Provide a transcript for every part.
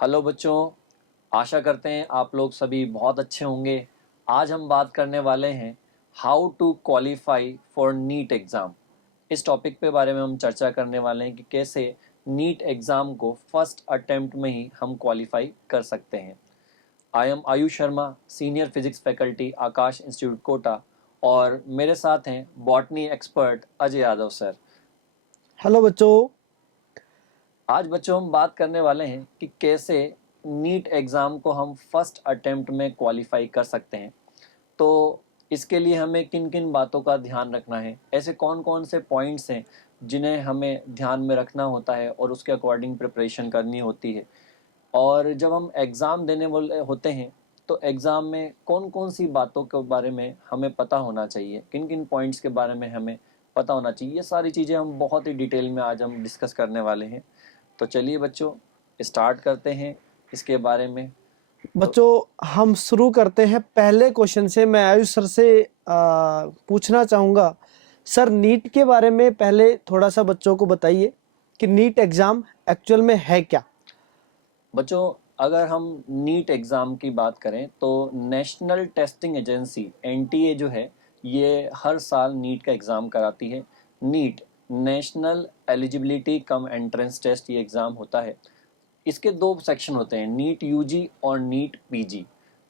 Hello बच्चों, आशा करते हैं आप लोग सभी बहुत अच्छे होंगे। आज हम बात करने वाले हैं how to qualify for NEET exam. इस टॉपिक पे बारे में हम चर्चा करने वाले हैं कि कैसे नीट एग्ज़ाम को फर्स्ट अटेम्प्ट में ही हम क्वालिफाई कर सकते हैं। I am Ayush Sharma, senior physics faculty, Aakash institute Kota, और मेरे साथ हैं botany expert Ajay Yadav sir. Hello बच्चों। आज बच्चों हम बात करने वाले हैं कि कैसे नीट एग्ज़ाम को हम फर्स्ट अटेम्प्ट में क्वालिफाई कर सकते हैं। तो इसके लिए हमें किन किन बातों का ध्यान रखना है, ऐसे कौन कौन से पॉइंट्स हैं जिन्हें हमें ध्यान में रखना होता है और उसके अकॉर्डिंग प्रिपरेशन करनी होती है। और जब हम एग्ज़ाम देने वाले होते हैं तो एग्ज़ाम में कौन कौन सी बातों के बारे में हमें पता होना चाहिए, किन किन पॉइंट्स के बारे में हमें पता होना चाहिए, ये सारी चीज़ें हम बहुत ही डिटेल में आज हम डिस्कस करने वाले हैं। तो चलिए बच्चों, स्टार्ट करते हैं इसके बारे में। तो बच्चों हम शुरू करते हैं पहले क्वेश्चन से। मैं आयुष सर से पूछना चाहूँगा, सर नीट के बारे में पहले थोड़ा सा बच्चों को बताइए कि नीट एग्ज़ाम एक्चुअल में है क्या। बच्चों, अगर हम नीट एग्ज़ाम की बात करें तो नेशनल टेस्टिंग एजेंसी एनटीए जो है ये हर साल नीट का एग्ज़ाम कराती है। NEET national eligibility cum entrance test ये एग्ज़ाम होता है। इसके दो सेक्शन होते हैं, नीट यूजी और नीट पीजी।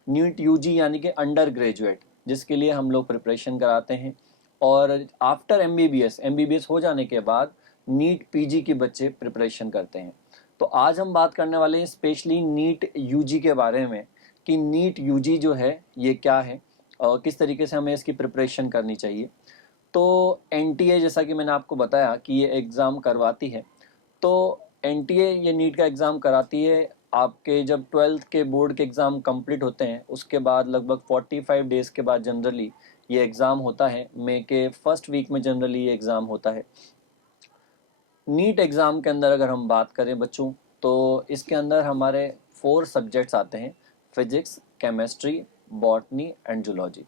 नीट यूजी यानी कि अंडर ग्रेजुएट, जिसके लिए हम लोग प्रिपरेशन कराते हैं, और आफ्टर एमबीबीएस एमबीबीएस हो जाने के बाद नीट पीजी के बच्चे प्रिपरेशन करते हैं। तो आज हम बात करने वाले हैं स्पेशली नीट यूजी के बारे में कि नीट यूजी जो है ये क्या है और किस तरीके से हमें इसकी प्रिपरेशन करनी चाहिए। तो एनटीए, जैसा कि मैंने आपको बताया कि ये एग्ज़ाम करवाती है, तो एनटीए ये नीट का एग्ज़ाम कराती है। आपके जब 12th के बोर्ड के एग्ज़ाम कंप्लीट होते हैं उसके बाद लगभग 45 डेज़ के बाद जनरली ये एग्ज़ाम होता है। मई के फर्स्ट वीक में जनरली ये एग्ज़ाम होता है। नीट एग्ज़ाम के अंदर अगर हम बात करें बच्चों, तो इसके अंदर हमारे 4 सब्जेक्ट्स आते हैं, physics, chemistry, botany and zoology.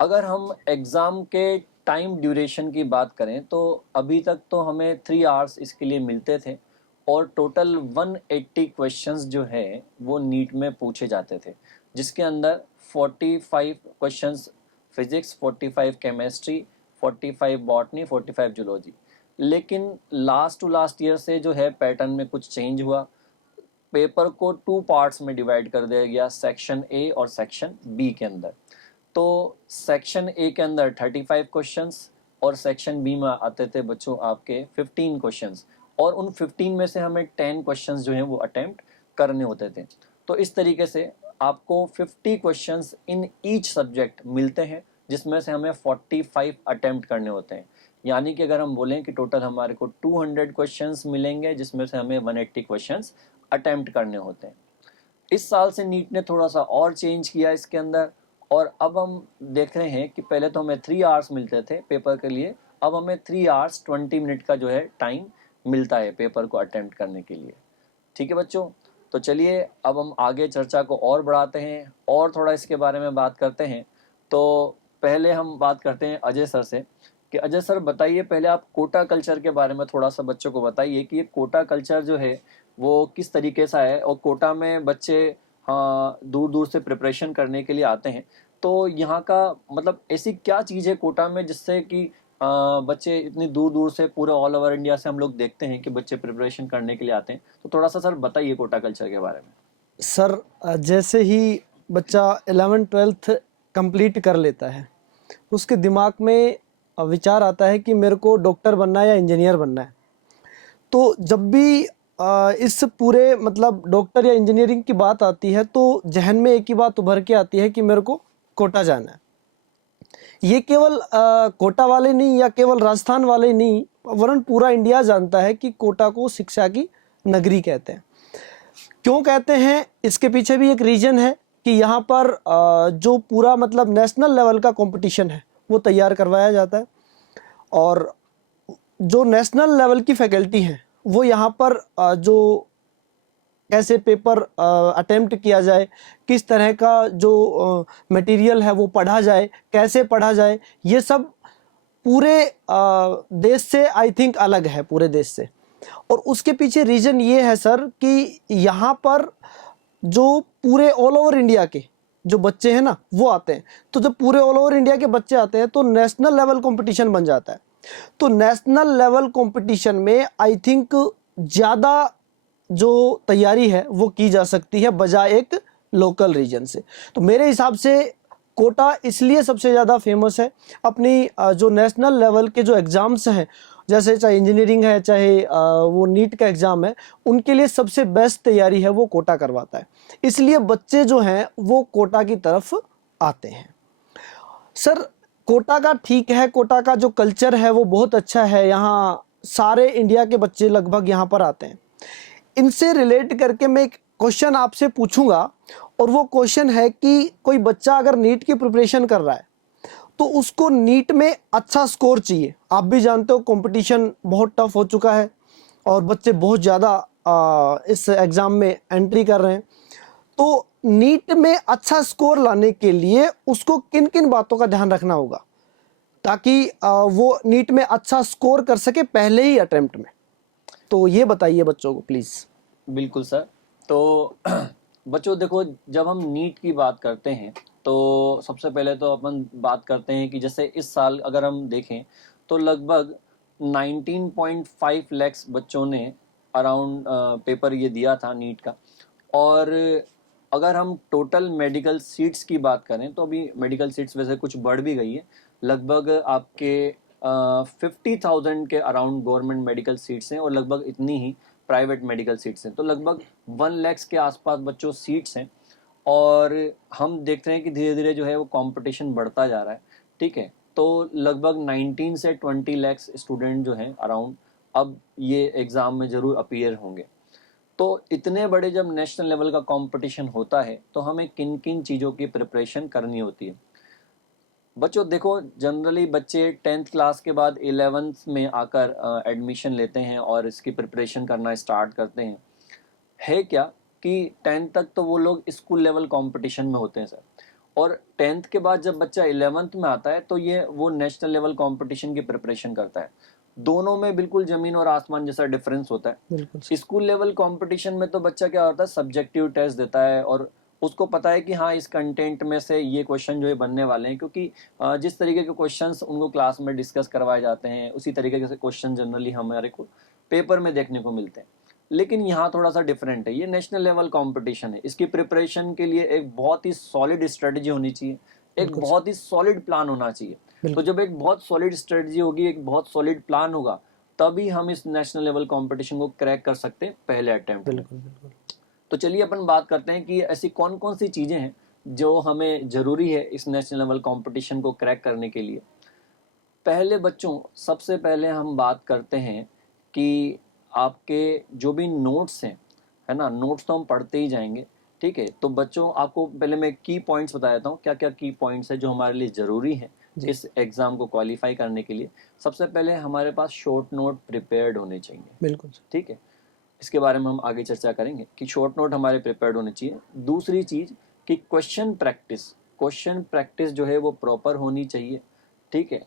अगर हम एग्ज़ाम के टाइम ड्यूरेशन की बात करें तो अभी तक तो हमें 3 आवर्स इसके लिए मिलते थे, और टोटल 180 क्वेश्चंस जो है वो नीट में पूछे जाते थे, जिसके अंदर 45 questions physics, 45 chemistry, 45 botany, 45 zoology. लेकिन लास्ट टू लास्ट ईयर से जो है पैटर्न में कुछ चेंज हुआ। पेपर को 2 पार्ट्स में डिवाइड कर दिया गया, सेक्शन ए और सेक्शन बी के अंदर। तो सेक्शन ए के अंदर 35 क्वेश्चंस और सेक्शन बी में आते थे बच्चों आपके 15 क्वेश्चंस, और उन 15 में से हमें 10 क्वेश्चंस जो हैं वो अटेम्प्ट करने होते थे। तो इस तरीके से आपको 50 क्वेश्चंस इन ईच सब्जेक्ट मिलते हैं, जिसमें से हमें 45 अटेम्प्ट करने होते हैं। यानी कि अगर हम बोलें कि टोटल हमारे को 200 क्वेश्चंस मिलेंगे, जिसमें से हमें 180 क्वेश्चंस अटेम्प्ट करने होते हैं। इस साल से नीट ने थोड़ा सा और चेंज किया इसके अंदर, और अब हम देख रहे हैं कि पहले तो हमें 3 आवर्स मिलते थे पेपर के लिए, अब हमें 3 आवर्स 20 मिनट का जो है टाइम मिलता है पेपर को अटेम्प्ट करने के लिए। ठीक है बच्चों, तो चलिए अब हम आगे चर्चा को और बढ़ाते हैं और थोड़ा इसके बारे में बात करते हैं। तो पहले हम बात करते हैं अजय सर से कि अजय सर बताइए, पहले आप कोटा कल्चर के बारे में थोड़ा सा बच्चों को बताइए कि ये कोटा कल्चर जो है वो किस तरीके सा है, और कोटा में बच्चे हाँ दूर दूर से प्रिपरेशन करने के लिए आते हैं। तो यहाँ का मतलब ऐसी क्या चीज़ है कोटा में जिससे कि बच्चे इतनी दूर दूर से पूरे ऑल ओवर इंडिया से हम लोग देखते हैं कि बच्चे प्रिपरेशन करने के लिए आते हैं। तो थोड़ा सा सर बताइए कोटा कल्चर के बारे में। सर जैसे ही बच्चा 11th-12th कंप्लीट कर लेता है, उसके दिमाग में विचार आता है कि मेरे को डॉक्टर बनना है या इंजीनियर बनना है। तो जब भी इस पूरे मतलब डॉक्टर या इंजीनियरिंग की बात आती है तो जहन में एक ही बात उभर के आती है कि मेरे को कोटा जाना है। ये केवल कोटा वाले नहीं या केवल राजस्थान वाले नहीं, वरन पूरा इंडिया जानता है कि कोटा को शिक्षा की नगरी कहते हैं। क्यों कहते हैं, इसके पीछे भी एक रीजन है कि यहाँ पर जो पूरा मतलब नेशनल लेवल का कंपटीशन है वो तैयार करवाया जाता है, और जो नेशनल लेवल की फैकल्टी हैं वो यहाँ पर जो कैसे पेपर अटेम्प्ट किया जाए, किस तरह का जो मटेरियल है वो पढ़ा जाए, कैसे पढ़ा जाए, ये सब पूरे देश से आई थिंक अलग है, पूरे देश से। और उसके पीछे रीजन ये है सर कि यहाँ पर जो पूरे ऑल ओवर इंडिया के जो बच्चे हैं ना वो आते हैं, तो जब पूरे ऑल ओवर इंडिया के बच्चे आते हैं तो नेशनल लेवल कंपटीशन बन जाता है। तो नेशनल लेवल कंपटीशन में आई थिंक ज़्यादा जो तैयारी है वो की जा सकती है बजाय एक लोकल रीजन से। तो मेरे हिसाब से कोटा इसलिए सबसे ज़्यादा फेमस है, अपनी जो नेशनल लेवल के जो एग्ज़ाम्स हैं, जैसे चाहे इंजीनियरिंग है चाहे वो नीट का एग्ज़ाम है, उनके लिए सबसे बेस्ट तैयारी है वो कोटा करवाता है। इसलिए बच्चे जो हैं वो कोटा की तरफ आते हैं। सर कोटा का ठीक है, कोटा का जो कल्चर है वो बहुत अच्छा है, यहाँ सारे इंडिया के बच्चे लगभग यहाँ पर आते हैं। इनसे रिलेट करके मैं एक क्वेश्चन आपसे पूछूंगा, और वो क्वेश्चन है कि कोई बच्चा अगर नीट की प्रिपरेशन कर रहा है तो उसको नीट में अच्छा स्कोर चाहिए। आप भी जानते हो कंपटीशन बहुत टफ हो चुका है और बच्चे बहुत ज़्यादा इस एग्ज़ाम में एंट्री कर रहे हैं। तो नीट में अच्छा स्कोर लाने के लिए उसको किन किन बातों का ध्यान रखना होगा ताकि वो नीट में अच्छा स्कोर कर सके पहले ही अटेम्प्ट में? तो ये बताइए बच्चों को प्लीज़। बिल्कुल सर। तो बच्चों देखो, जब हम नीट की बात करते हैं तो सबसे पहले तो अपन बात करते हैं कि जैसे इस साल अगर हम देखें तो लगभग 19.5 लाख बच्चों ने अराउंड पेपर ये दिया था नीट का। और अगर हम टोटल मेडिकल सीट्स की बात करें तो अभी मेडिकल सीट्स वैसे कुछ बढ़ भी गई है, लगभग आपके 50,000 के अराउंड गवर्नमेंट मेडिकल सीट्स हैं और लगभग इतनी ही प्राइवेट मेडिकल सीट्स हैं। तो लगभग 1 लाख के आसपास बच्चों सीट्स हैं और हम देख रहे हैं कि धीरे धीरे जो है वो कंपटीशन बढ़ता जा रहा है। ठीक है, तो लगभग 19 से 20 लाख स्टूडेंट जो हैं अराउंड अब ये एग्ज़ाम में ज़रूर अपीयर होंगे। तो इतने बड़े जब नेशनल लेवल का कंपटीशन होता है तो हमें किन किन चीज़ों की प्रिपरेशन करनी होती है? बच्चों देखो, जनरली बच्चे 10th क्लास के बाद 11th में आकर एडमिशन लेते हैं और इसकी प्रिपरेशन करना स्टार्ट करते हैं। है क्या कि 10th तक तो वो लोग स्कूल लेवल कंपटीशन में होते हैं सर, और 10th के बाद जब बच्चा 11th में आता है तो ये वो नेशनल लेवल कंपटीशन की प्रिपरेशन करता है। दोनों में बिल्कुल जमीन और आसमान जैसा डिफरेंस होता है। बिल्कुल स्कूल लेवल कंपटीशन में तो बच्चा क्या होता है, सब्जेक्टिव टेस्ट देता है और उसको पता है कि हाँ इस कंटेंट में से ये क्वेश्चन जो है बनने वाले हैं, क्योंकि जिस तरीके के क्वेश्चंस उनको क्लास में डिस्कस करवाए जाते हैं उसी तरीके से क्वेश्चन जनरली हमारे को पेपर में देखने को मिलते हैं। लेकिन यहाँ थोड़ा सा डिफरेंट है, ये नेशनल लेवल कंपटीशन है, इसकी प्रिपरेशन के लिए एक बहुत ही सॉलिड स्ट्रेटजी होनी चाहिए, एक बहुत ही सॉलिड प्लान होना चाहिए। तो जब एक बहुत सॉलिड स्ट्रेटजी होगी, एक बहुत सॉलिड प्लान होगा, तभी हम इस नेशनल लेवल कंपटीशन को क्रैक कर सकते हैं पहले अटेम्प्ट में। तो चलिए अपन बात करते हैं कि ऐसी कौन कौन सी चीज़ें हैं जो हमें ज़रूरी है इस नेशनल लेवल कंपटीशन को क्रैक करने के लिए। पहले बच्चों, सबसे पहले हम बात करते हैं कि आपके जो भी नोट्स हैं, है ना, नोट्स तो हम पढ़ते ही जाएंगे। ठीक है, तो बच्चों आपको पहले मैं की पॉइंट्स बता देता हूँ, क्या क्या की पॉइंट्स है जो हमारे लिए ज़रूरी है इस एग्ज़ाम को क्वालिफाई करने के लिए। सबसे पहले हमारे पास शॉर्ट नोट प्रिपेयर्ड होने चाहिए। बिल्कुल ठीक है, इसके बारे में हम आगे चर्चा करेंगे कि शॉर्ट नोट हमारे प्रिपेयर्ड होने चाहिए। दूसरी चीज़ कि क्वेश्चन प्रैक्टिस जो है वो प्रॉपर होनी चाहिए। ठीक है।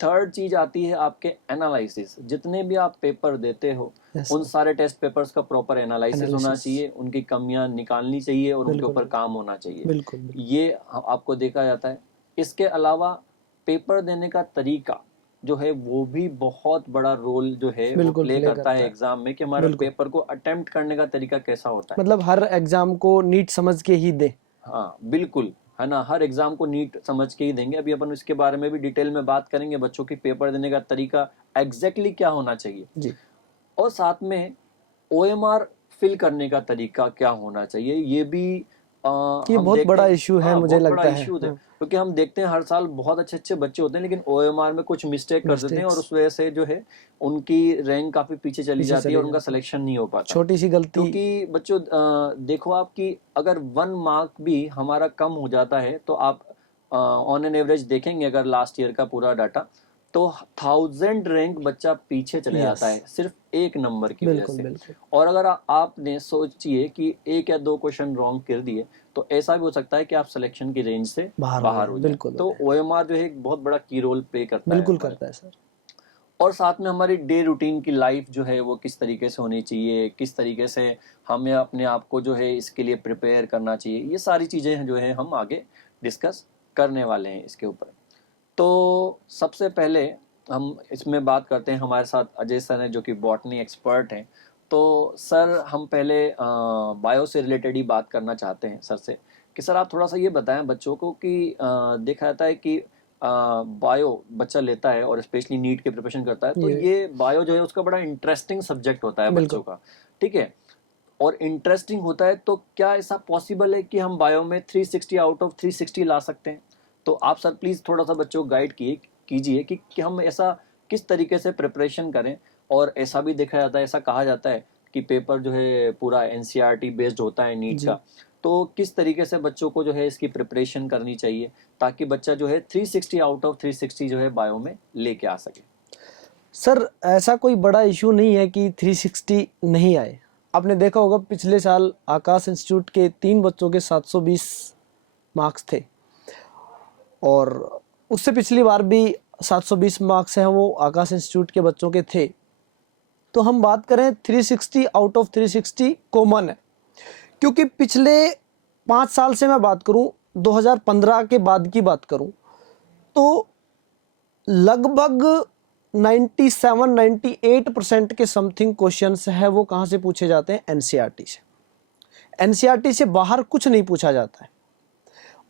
थर्ड चीज आती है आपके एनालिसिस, जितने भी आप पेपर देते हो उन सारे टेस्ट पेपर्स का प्रॉपर एनालिसिस होना चाहिए, उनकी कमियां निकालनी चाहिए और उनके ऊपर काम होना चाहिए। ये आपको देखा जाता है। इसके अलावा पेपर देने का तरीका जो है वो भी बहुत बड़ा रोल जो है वो प्ले करता है एग्जाम में, कि हमारे पेपर को अटेम्प्ट करने का तरीका कैसा होता है। मतलब हर एग्जाम को नीट समझ के ही दे। हाँ बिल्कुल, है ना, हर एग्जाम को नीट समझ के ही देंगे। अभी अपन इसके बारे में भी डिटेल में बात करेंगे, बच्चों की पेपर देने का तरीका एग्जैक्टली क्या होना चाहिए जी। और साथ में OMR फिल करने का तरीका क्या होना चाहिए, ये भी ये बहुत बड़ा इशू है। मुझे लगता है क्योंकि हम देखते हैं हर साल बहुत अच्छे अच्छे बच्चे होते हैं लेकिन OMR में कुछ मिस्टेक कर देते हैं और उस वजह से जो है उनकी रैंक काफी पीछे चली जाती है और उनका सिलेक्शन नहीं हो पाता, छोटी सी गलती। क्योंकि बच्चों देखो आप कि अगर 1 मार्क भी हमारा कम हो जाता है तो आप ऑन एन एवरेज देखेंगे अगर लास्ट ईयर का पूरा डाटा, तो 1000 रैंक बच्चा पीछे चले जाता है सिर्फ एक नंबर की वजह से। और अगर आपने सोचिए कि 1 या 2 क्वेश्चन रॉन्ग कर दिए तो ऐसा भी हो सकता है कि आप सिलेक्शन की रेंज से बाहर हो जाए। तो OMR जो है एक बहुत बड़ा की रोल प्ले करता है। बिल्कुल करता है सर। और साथ में हमारी डे रूटीन की लाइफ जो है वो किस तरीके से होनी चाहिए, किस तरीके से हमें अपने आप को जो है इसके लिए प्रिपेयर करना चाहिए, ये सारी चीज़ें जो है हम आगे डिस्कस करने वाले हैं इसके ऊपर। तो सबसे पहले हम इसमें बात करते हैं, हमारे साथ अजय सर हैं जो कि बॉटनी एक्सपर्ट हैं। तो सर हम पहले बायो से रिलेटेड ही बात करना चाहते हैं सर से कि सर आप थोड़ा सा ये बताएं बच्चों को कि देखा जाता है कि बायो बच्चा लेता है और स्पेशली नीट के प्रिपरेशन करता है, तो ये बायो जो है उसका बड़ा इंटरेस्टिंग सब्जेक्ट होता है बच्चों का, ठीक है। और इंटरेस्टिंग होता है तो क्या ऐसा पॉसिबल है कि हम बायो में 360 आउट ऑफ 360 ला सकते हैं? तो आप सर प्लीज़ थोड़ा सा बच्चों को गाइड कीजिए कि हम ऐसा किस तरीके से प्रिपरेशन करें। और ऐसा भी देखा जाता है, ऐसा कहा जाता है कि पेपर जो है पूरा एनसीईआरटी बेस्ड होता है नीट का, तो किस तरीके से बच्चों को जो है इसकी प्रिपरेशन करनी चाहिए ताकि बच्चा जो है 360 आउट ऑफ 360 जो है बायो में लेके आ सके? सर ऐसा कोई बड़ा इशू नहीं है कि 360 नहीं आए। आपने देखा होगा पिछले साल आकाश इंस्टीट्यूट के 3 बच्चों के 720 मार्क्स थे, और उससे पिछली बार भी 720 मार्क्स हैं वो आकाश इंस्टीट्यूट के बच्चों के थे। तो हम बात करें 360 आउट ऑफ 360 कॉमन है, क्योंकि पिछले 5 साल से मैं बात करूं, 2015 के बाद की बात करूं, तो लगभग 97-98% के समथिंग क्वेश्चंस है वो कहाँ से पूछे जाते हैं? एनसीईआरटी से। एनसीईआरटी से बाहर कुछ नहीं पूछा जाता है।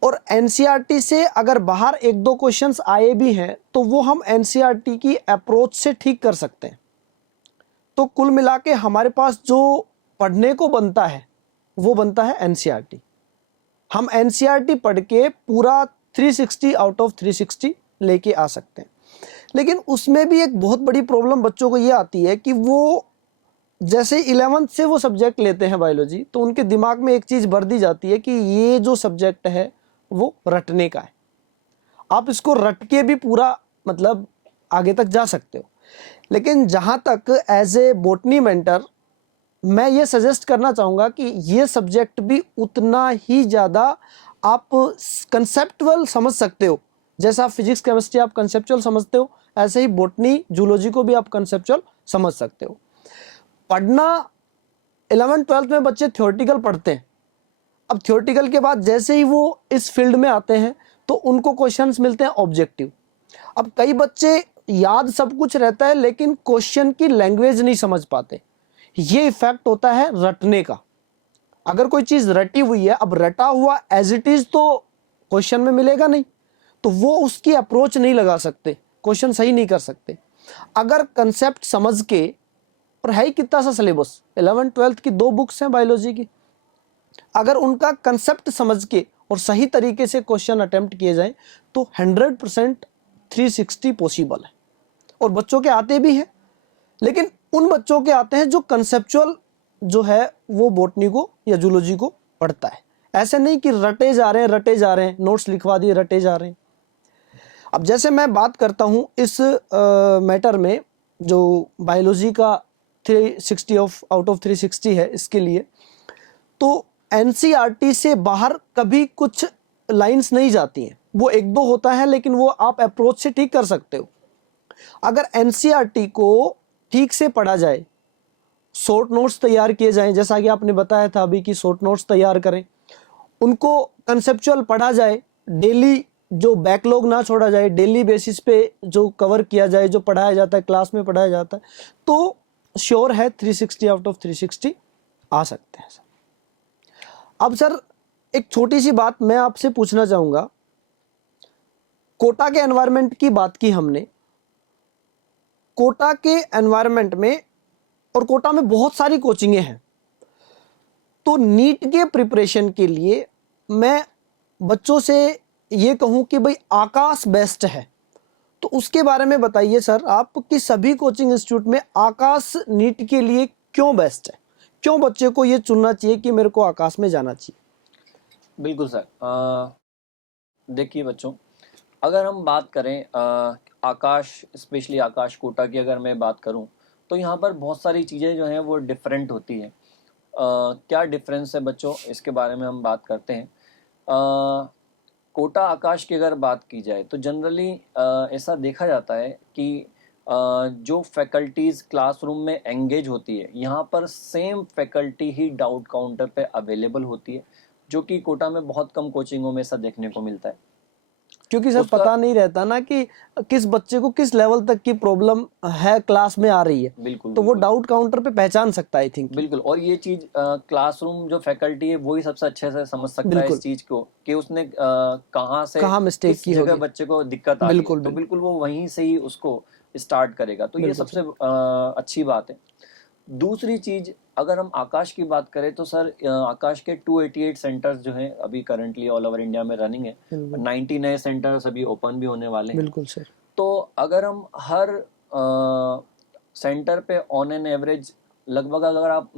और एनसीईआरटी से अगर बाहर 1-2 क्वेश्चंस आए भी हैं तो वो हम एनसीईआरटी की अप्रोच से ठीक कर सकते हैं। तो कुल मिला के हमारे पास जो पढ़ने को बनता है वो बनता है एनसीईआरटी। हम एनसीईआरटी पढ़ के पूरा 360 आउट ऑफ 360 लेके आ सकते हैं। लेकिन उसमें भी एक बहुत बड़ी प्रॉब्लम बच्चों को ये आती है कि वो जैसे 11th से वो सब्जेक्ट लेते हैं बायोलॉजी, तो उनके दिमाग में एक चीज़ भर दी जाती है कि ये जो सब्जेक्ट है वो रटने का है। आप इसको रट के भी पूरा मतलब आगे तक जा सकते हो। लेकिन जहाँ तक एज ए बॉटनी मेंटर मैं ये सजेस्ट करना चाहूँगा कि ये सब्जेक्ट भी उतना ही ज़्यादा आप कंसेप्चुअल समझ सकते हो। जैसा आप फिजिक्स केमिस्ट्री आप कंसेप्चुअल समझते हो, ऐसे ही बॉटनी जूलॉजी को भी आप कंसेप्चुअल समझ सकते हो। पढ़ना 11th-12th में बच्चे थ्योरेटिकल पढ़ते हैं। अब थ्योरेटिकल के बाद जैसे ही वो इस फील्ड में आते हैं तो उनको क्वेश्चंस मिलते हैं ऑब्जेक्टिव। अब कई बच्चे याद सब कुछ रहता है लेकिन क्वेश्चन की लैंग्वेज नहीं समझ पाते। ये इफेक्ट होता है रटने का। अगर कोई चीज रटी हुई है, अब रटा हुआ एज इट इज तो क्वेश्चन में मिलेगा नहीं, तो वो उसकी अप्रोच नहीं लगा सकते, क्वेश्चन सही नहीं कर सकते। अगर कंसेप्ट समझ के, और है ही कितना सा सिलेबस, 11th-12th की 2 बुक्स हैं बायोलॉजी की, अगर उनका कंसेप्ट समझ के और सही तरीके से क्वेश्चन अटेम्प्ट किए जाए तो 100% 360 पॉसिबल है। और बच्चों के आते भी हैं, लेकिन उन बच्चों के आते हैं जो कंसेप्चुअल जो है वो बॉटनी को या जूलॉजी को पढ़ता है। ऐसे नहीं कि रटे जा रहे हैं, नोट्स लिखवा दिए रटे जा रहे हैं। अब जैसे मैं बात करता हूँ इस मैटर में जो बायोलॉजी का 360 आउट ऑफ 360 है, इसके लिए तो एनसीईआरटी से बाहर कभी कुछ लाइंस नहीं जाती हैं। वो 1-2 होता है लेकिन वो आप अप्रोच से ठीक कर सकते हो। अगर एनसीईआरटी को ठीक से पढ़ा जाए, शॉर्ट नोट्स तैयार किए जाएं, जैसा कि आपने बताया था अभी कि शॉर्ट नोट्स तैयार करें, उनको कंसेप्चुअल पढ़ा जाए, डेली जो बैकलॉग ना छोड़ा जाए, डेली बेसिस पे जो कवर किया जाए, जो पढ़ाया जाता है क्लास में पढ़ाया जाता है, तो श्योर है 360 आउट ऑफ 360 आ सकते हैं। अब सर एक छोटी सी बात मैं आपसे पूछना चाहूँगा। कोटा के एनवायरनमेंट की बात की हमने, कोटा के एनवायरनमेंट में, और कोटा में बहुत सारी कोचिंगें हैं, तो नीट के प्रिपरेशन के लिए मैं बच्चों से ये कहूँ कि भाई आकाश बेस्ट है, तो उसके बारे में बताइए सर आप कि सभी कोचिंग इंस्टीट्यूट में आकाश नीट के लिए क्यों बेस्ट है, क्यों बच्चे को ये चुनना चाहिए कि मेरे को आकाश में जाना चाहिए? बिल्कुल सर। देखिए बच्चों, अगर हम बात करें आकाश, स्पेशली आकाश कोटा की अगर मैं बात करूं, तो यहाँ पर बहुत सारी चीज़ें जो हैं वो डिफरेंट होती हैं। क्या डिफरेंस है बच्चों, इसके बारे में हम बात करते हैं। कोटा आकाश की अगर बात की जाए तो जनरली ऐसा देखा जाता है कि जो फैकल्टीज क्लासरूम में एंगेज होती है, यहाँ पर सेम फैकल्टी ही डाउट काउंटर पे अवेलेबल होती है, जो कि कोटा में बहुत कम कोचिंगों में ऐसा देखने को मिलता है। क्योंकि सर उसका पता नहीं रहता ना कि किस बच्चे को किस लेवल तक की प्रॉब्लम है क्लास में आ रही है, बिल्कुल तो वो बिल्कुल डाउट काउंटर पे पहचान सकता है, आई थिंक। बिल्कुल। और ये चीज क्लासरूम जो फैकल्टी है वही सबसे अच्छे से समझ सकता है इस बिल्कुल, चीज को, कि उसने कहाँ से कहाँ मिस्टेक किस की जगह होगी। बच्चे को दिक्कत आ रही है, बिल्कुल तो बिल्कुल बिल्कुल वो वहीं से ही उसको स्टार्ट करेगा। तो ये बिल्कुल सबसे सर। अच्छी बात है। दूसरी चीज, अगर हम आकाश की बात करें तो सर आकाश के 288 सेंटर्स जो हैं अभी करंटली ऑल ओवर इंडिया में रनिंग है। बिल्कुल 90 नए सेंटर्स अभी ओपन भी होने वाले हैं। बिल्कुल सर। तो अगर हम हर सेंटर पे ऑन एन एवरेज लगभग, अगर आप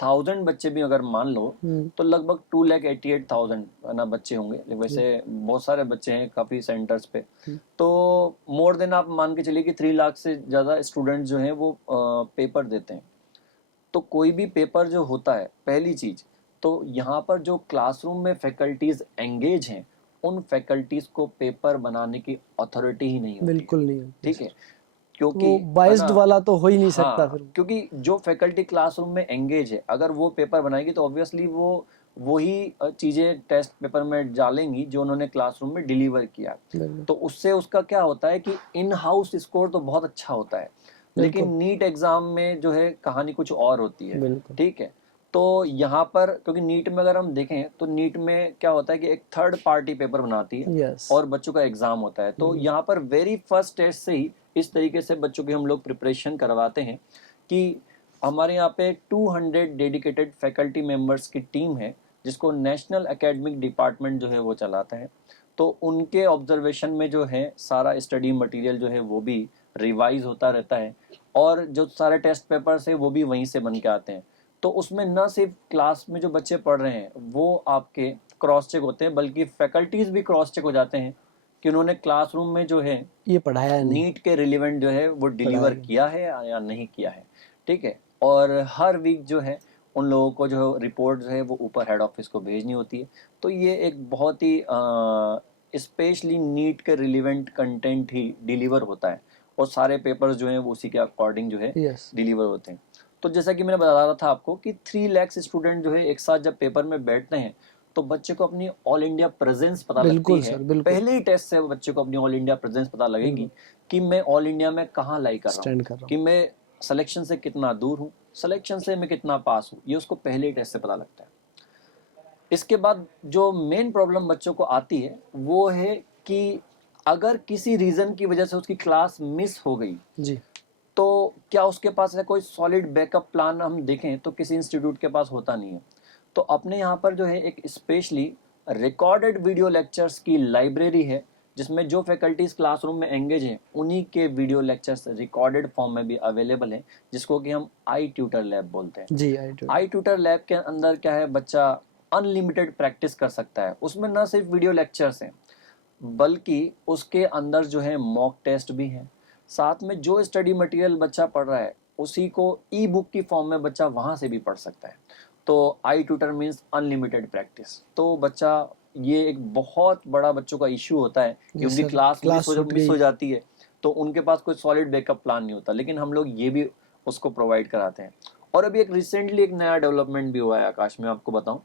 1000 बच्चे भी अगर मान लो, तो लगभग 2,88,000 ना बच्चे होंगे। वैसे बहुत सारे बच्चे हैं काफ़ी सेंटर्स पे, तो मोर देन आप मान के चलिए कि 3 लाख से ज़्यादा स्टूडेंट जो हैं वो पेपर देते हैं। तो कोई भी पेपर जो होता है, पहली चीज़ तो यहाँ पर जो क्लासरूम में फैकल्टीज एंगेज हैं, उन फैकल्टीज को पेपर बनाने की अथॉरिटी ही नहीं होती है। बिल्कुल नहीं होती ठीक सर। है, तो क्योंकि वो है बाइस्ड ना, वाला तो हो ही नहीं सकता हाँ, फिर। क्योंकि जो फैकल्टी क्लासरूम में एंगेज है, अगर वो पेपर बनाएगी तो ऑब्वियसली वो वही चीज़ें टेस्ट पेपर में डालेंगी जो उन्होंने क्लासरूम में डिलीवर किया। बिल्कुल तो उससे उसका क्या होता है कि इन हाउस स्कोर तो बहुत अच्छा होता है, लेकिन बिल्कुल नीट एग्जाम में जो है कहानी कुछ और होती है। बिल्कुल। ठीक है, तो यहाँ पर क्योंकि नीट में अगर हम देखें तो नीट में क्या होता है कि एक थर्ड पार्टी पेपर बनाती है यस और बच्चों का एग्जाम होता है। तो यहाँ पर वेरी फर्स्ट टेस्ट से ही इस तरीके से बच्चों की हम लोग प्रिपरेशन करवाते हैं कि हमारे यहाँ पे 200 डेडिकेटेड फैकल्टी मेंबर्स की टीम है, जिसको नेशनल एकेडमिक डिपार्टमेंट जो है वो चलाता है। तो उनके ऑब्जर्वेशन में जो है सारा स्टडी मटेरियल जो है वो भी रिवाइज होता रहता है, और जो सारे टेस्ट पेपर्स है वो भी वहीं से बन के आते हैं। तो उसमें न सिर्फ क्लास में जो बच्चे पढ़ रहे हैं वो आपके क्रॉस चेक होते हैं, बल्कि फैकल्टीज भी क्रॉस चेक हो जाते हैं कि उन्होंने क्लासरूम में जो है ये पढ़ाया है नहीं, नीट के रिलेवेंट जो है वो पढ़ाया डिलीवर नहीं। किया है या नहीं किया है। ठीक है, और हर वीक जो है उन लोगों को जो रिपोर्ट जो है वो ऊपर हेड ऑफिस को भेजनी होती है। तो ये एक बहुत ही स्पेशली नीट के रिलेवेंट कंटेंट ही डिलीवर होता है, और सारे पेपर्स जो हैं वो उसी के अकॉर्डिंग जो है यस डिलीवर होते हैं। तो जैसा कि मैंने बता रहा था आपको कि 3 लाख स्टूडेंट जो है एक साथ जब पेपर में बैठते हैं, तो बच्चे को अपनी ऑल इंडिया प्रेजेंस पता लगती बिल्कुल है। सर बिल्कुल पहले ही टेस्ट से बच्चे को अपनी ऑल इंडिया प्रेजेंस पता लगेगी बिल्कुल कि मैं ऑल इंडिया में कहाँ लाई कर रहा हूँ, स्टैंड कर रहा कि हूँ। मैं सिलेक्शन से कितना दूर हूँ, सिलेक्शन से मैं कितना पास हूँ, ये उसको पहले ही टेस्ट से पता लगता है। इसके बाद जो मेन प्रॉब्लम बच्चों को आती है वो है कि अगर किसी रीजन की वजह से उसकी क्लास मिस हो गई, जी तो क्या उसके पास है कोई सॉलिड बैकअप प्लान? हम देखें तो किसी इंस्टीट्यूट के पास होता नहीं है। तो अपने यहाँ पर जो है एक स्पेशली रिकॉर्डेड वीडियो लेक्चर्स की लाइब्रेरी है, जिसमें जो फैकल्टीज क्लासरूम में एंगेज हैं उन्हीं के वीडियो लेक्चर्स रिकॉर्डेड फॉर्म में भी अवेलेबल हैं, जिसको कि हम आई ट्यूटर लैब बोलते हैं। जी आई डू। आई ट्यूटर लैब के अंदर क्या है, बच्चा अनलिमिटेड प्रैक्टिस कर सकता है। उसमें न सिर्फ वीडियो लेक्चर्स हैं, बल्कि उसके अंदर जो है मॉक टेस्ट भी है। साथ में जो स्टडी मटेरियल बच्चा पढ़ रहा है उसी को ई बुक की फॉर्म में बच्चा वहां से भी पढ़ सकता है। तो आई ट्यूटर मीन्स अनलिमिटेड प्रैक्टिस। तो बच्चा, ये एक बहुत बड़ा बच्चों का इश्यू होता है कि जी उनकी सर क्लास क्लास छूट मिस गई। हो जाती है, तो उनके पास कोई सॉलिड बैकअप प्लान नहीं होता, लेकिन हम लोग ये भी उसको प्रोवाइड कराते हैं। और अभी एक रिसेंटली एक नया डेवलपमेंट भी हुआ है आकाश में, आपको बताऊं,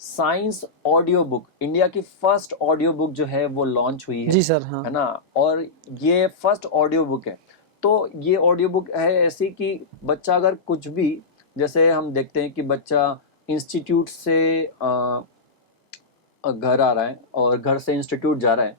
साइंस ऑडियो बुक, इंडिया की फर्स्ट ऑडियो बुक जो है वो लॉन्च हुई जी सर हाँ है ना। और ये फर्स्ट ऑडियो बुक है। तो ये ऑडियो बुक है ऐसी कि बच्चा अगर कुछ भी, जैसे हम देखते हैं कि बच्चा इंस्टीट्यूट से घर आ रहा है और घर से इंस्टीट्यूट जा रहा है,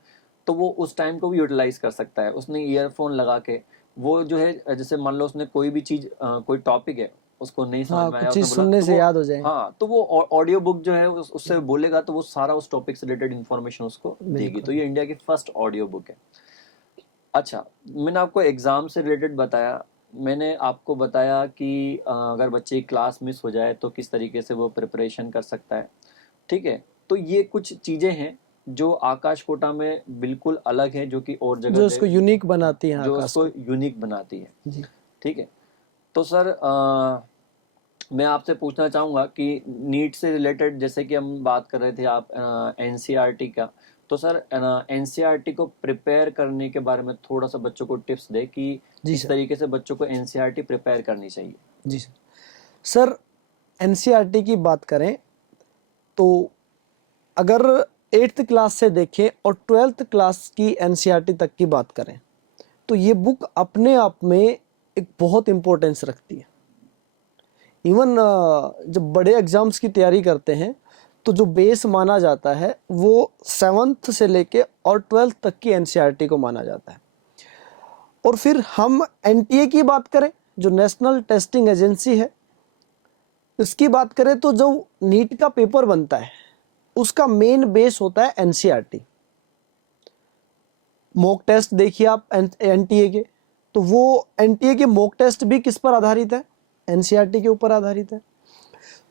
तो वो उस टाइम को भी यूटिलाइज कर सकता है। उसने ईयरफोन लगा के, वो जो है जैसे मान लो उसने कोई भी चीज़ कोई टॉपिक है उसको नहीं समझ हाँ, में आया, कुछ उसने चीज बोला सुनने तो से वो, याद हो जाए। हाँ, तो वो ऑडियो बुक जो है उससे बोलेगा तो वो सारा उस टॉपिक से रिलेटेड इन्फॉर्मेशन उसको देगी। तो बिल्कुल ये इंडिया की फर्स्ट ऑडियो बुक है। अच्छा, मैंने आपको एग्जाम से रिलेटेड बताया, मैंने आपको बताया कि अगर बच्चे की क्लास मिस हो जाए तो किस तरीके से वो प्रिपरेशन कर सकता है। ठीक है, तो ये कुछ चीज़ें हैं जो आकाश कोटा में बिल्कुल अलग है, जो कि और जगह जो उसको यूनिक बनाती है जो आकाश उसको को। यूनिक बनाती है। जी ठीक है, तो सर मैं आपसे पूछना चाहूँगा कि नीट से रिलेटेड जैसे कि हम बात कर रहे थे, आप एनसीईआरटी का, तो सर एनसीईआरटी को प्रिपेयर करने के बारे में थोड़ा सा बच्चों को टिप्स दे कि जी इस सर। तरीके से बच्चों को एनसीईआरटी प्रिपेयर करनी चाहिए। जी सर। सर एनसीईआरटी की बात करें तो अगर 8th क्लास से देखें और 12th क्लास की एनसीईआरटी तक की बात करें तो ये बुक अपने आप में एक बहुत इम्पोर्टेंस रखती है। इवन जब बड़े एग्जाम्स की तैयारी करते हैं तो जो बेस माना जाता है वो 7th से लेके और 12th तक की एनसीईआरटी को माना जाता है। और फिर हम एनटीए की बात करें जो नेशनल टेस्टिंग एजेंसी है, इसकी बात करें तो जो नीट का पेपर बनता है उसका मेन बेस होता है एनसीईआरटी। मॉक टेस्ट देखिए आप एनटीए के, तो वो एनटीए के मॉक टेस्ट भी किस पर आधारित है? एनसीईआरटी के ऊपर आधारित है।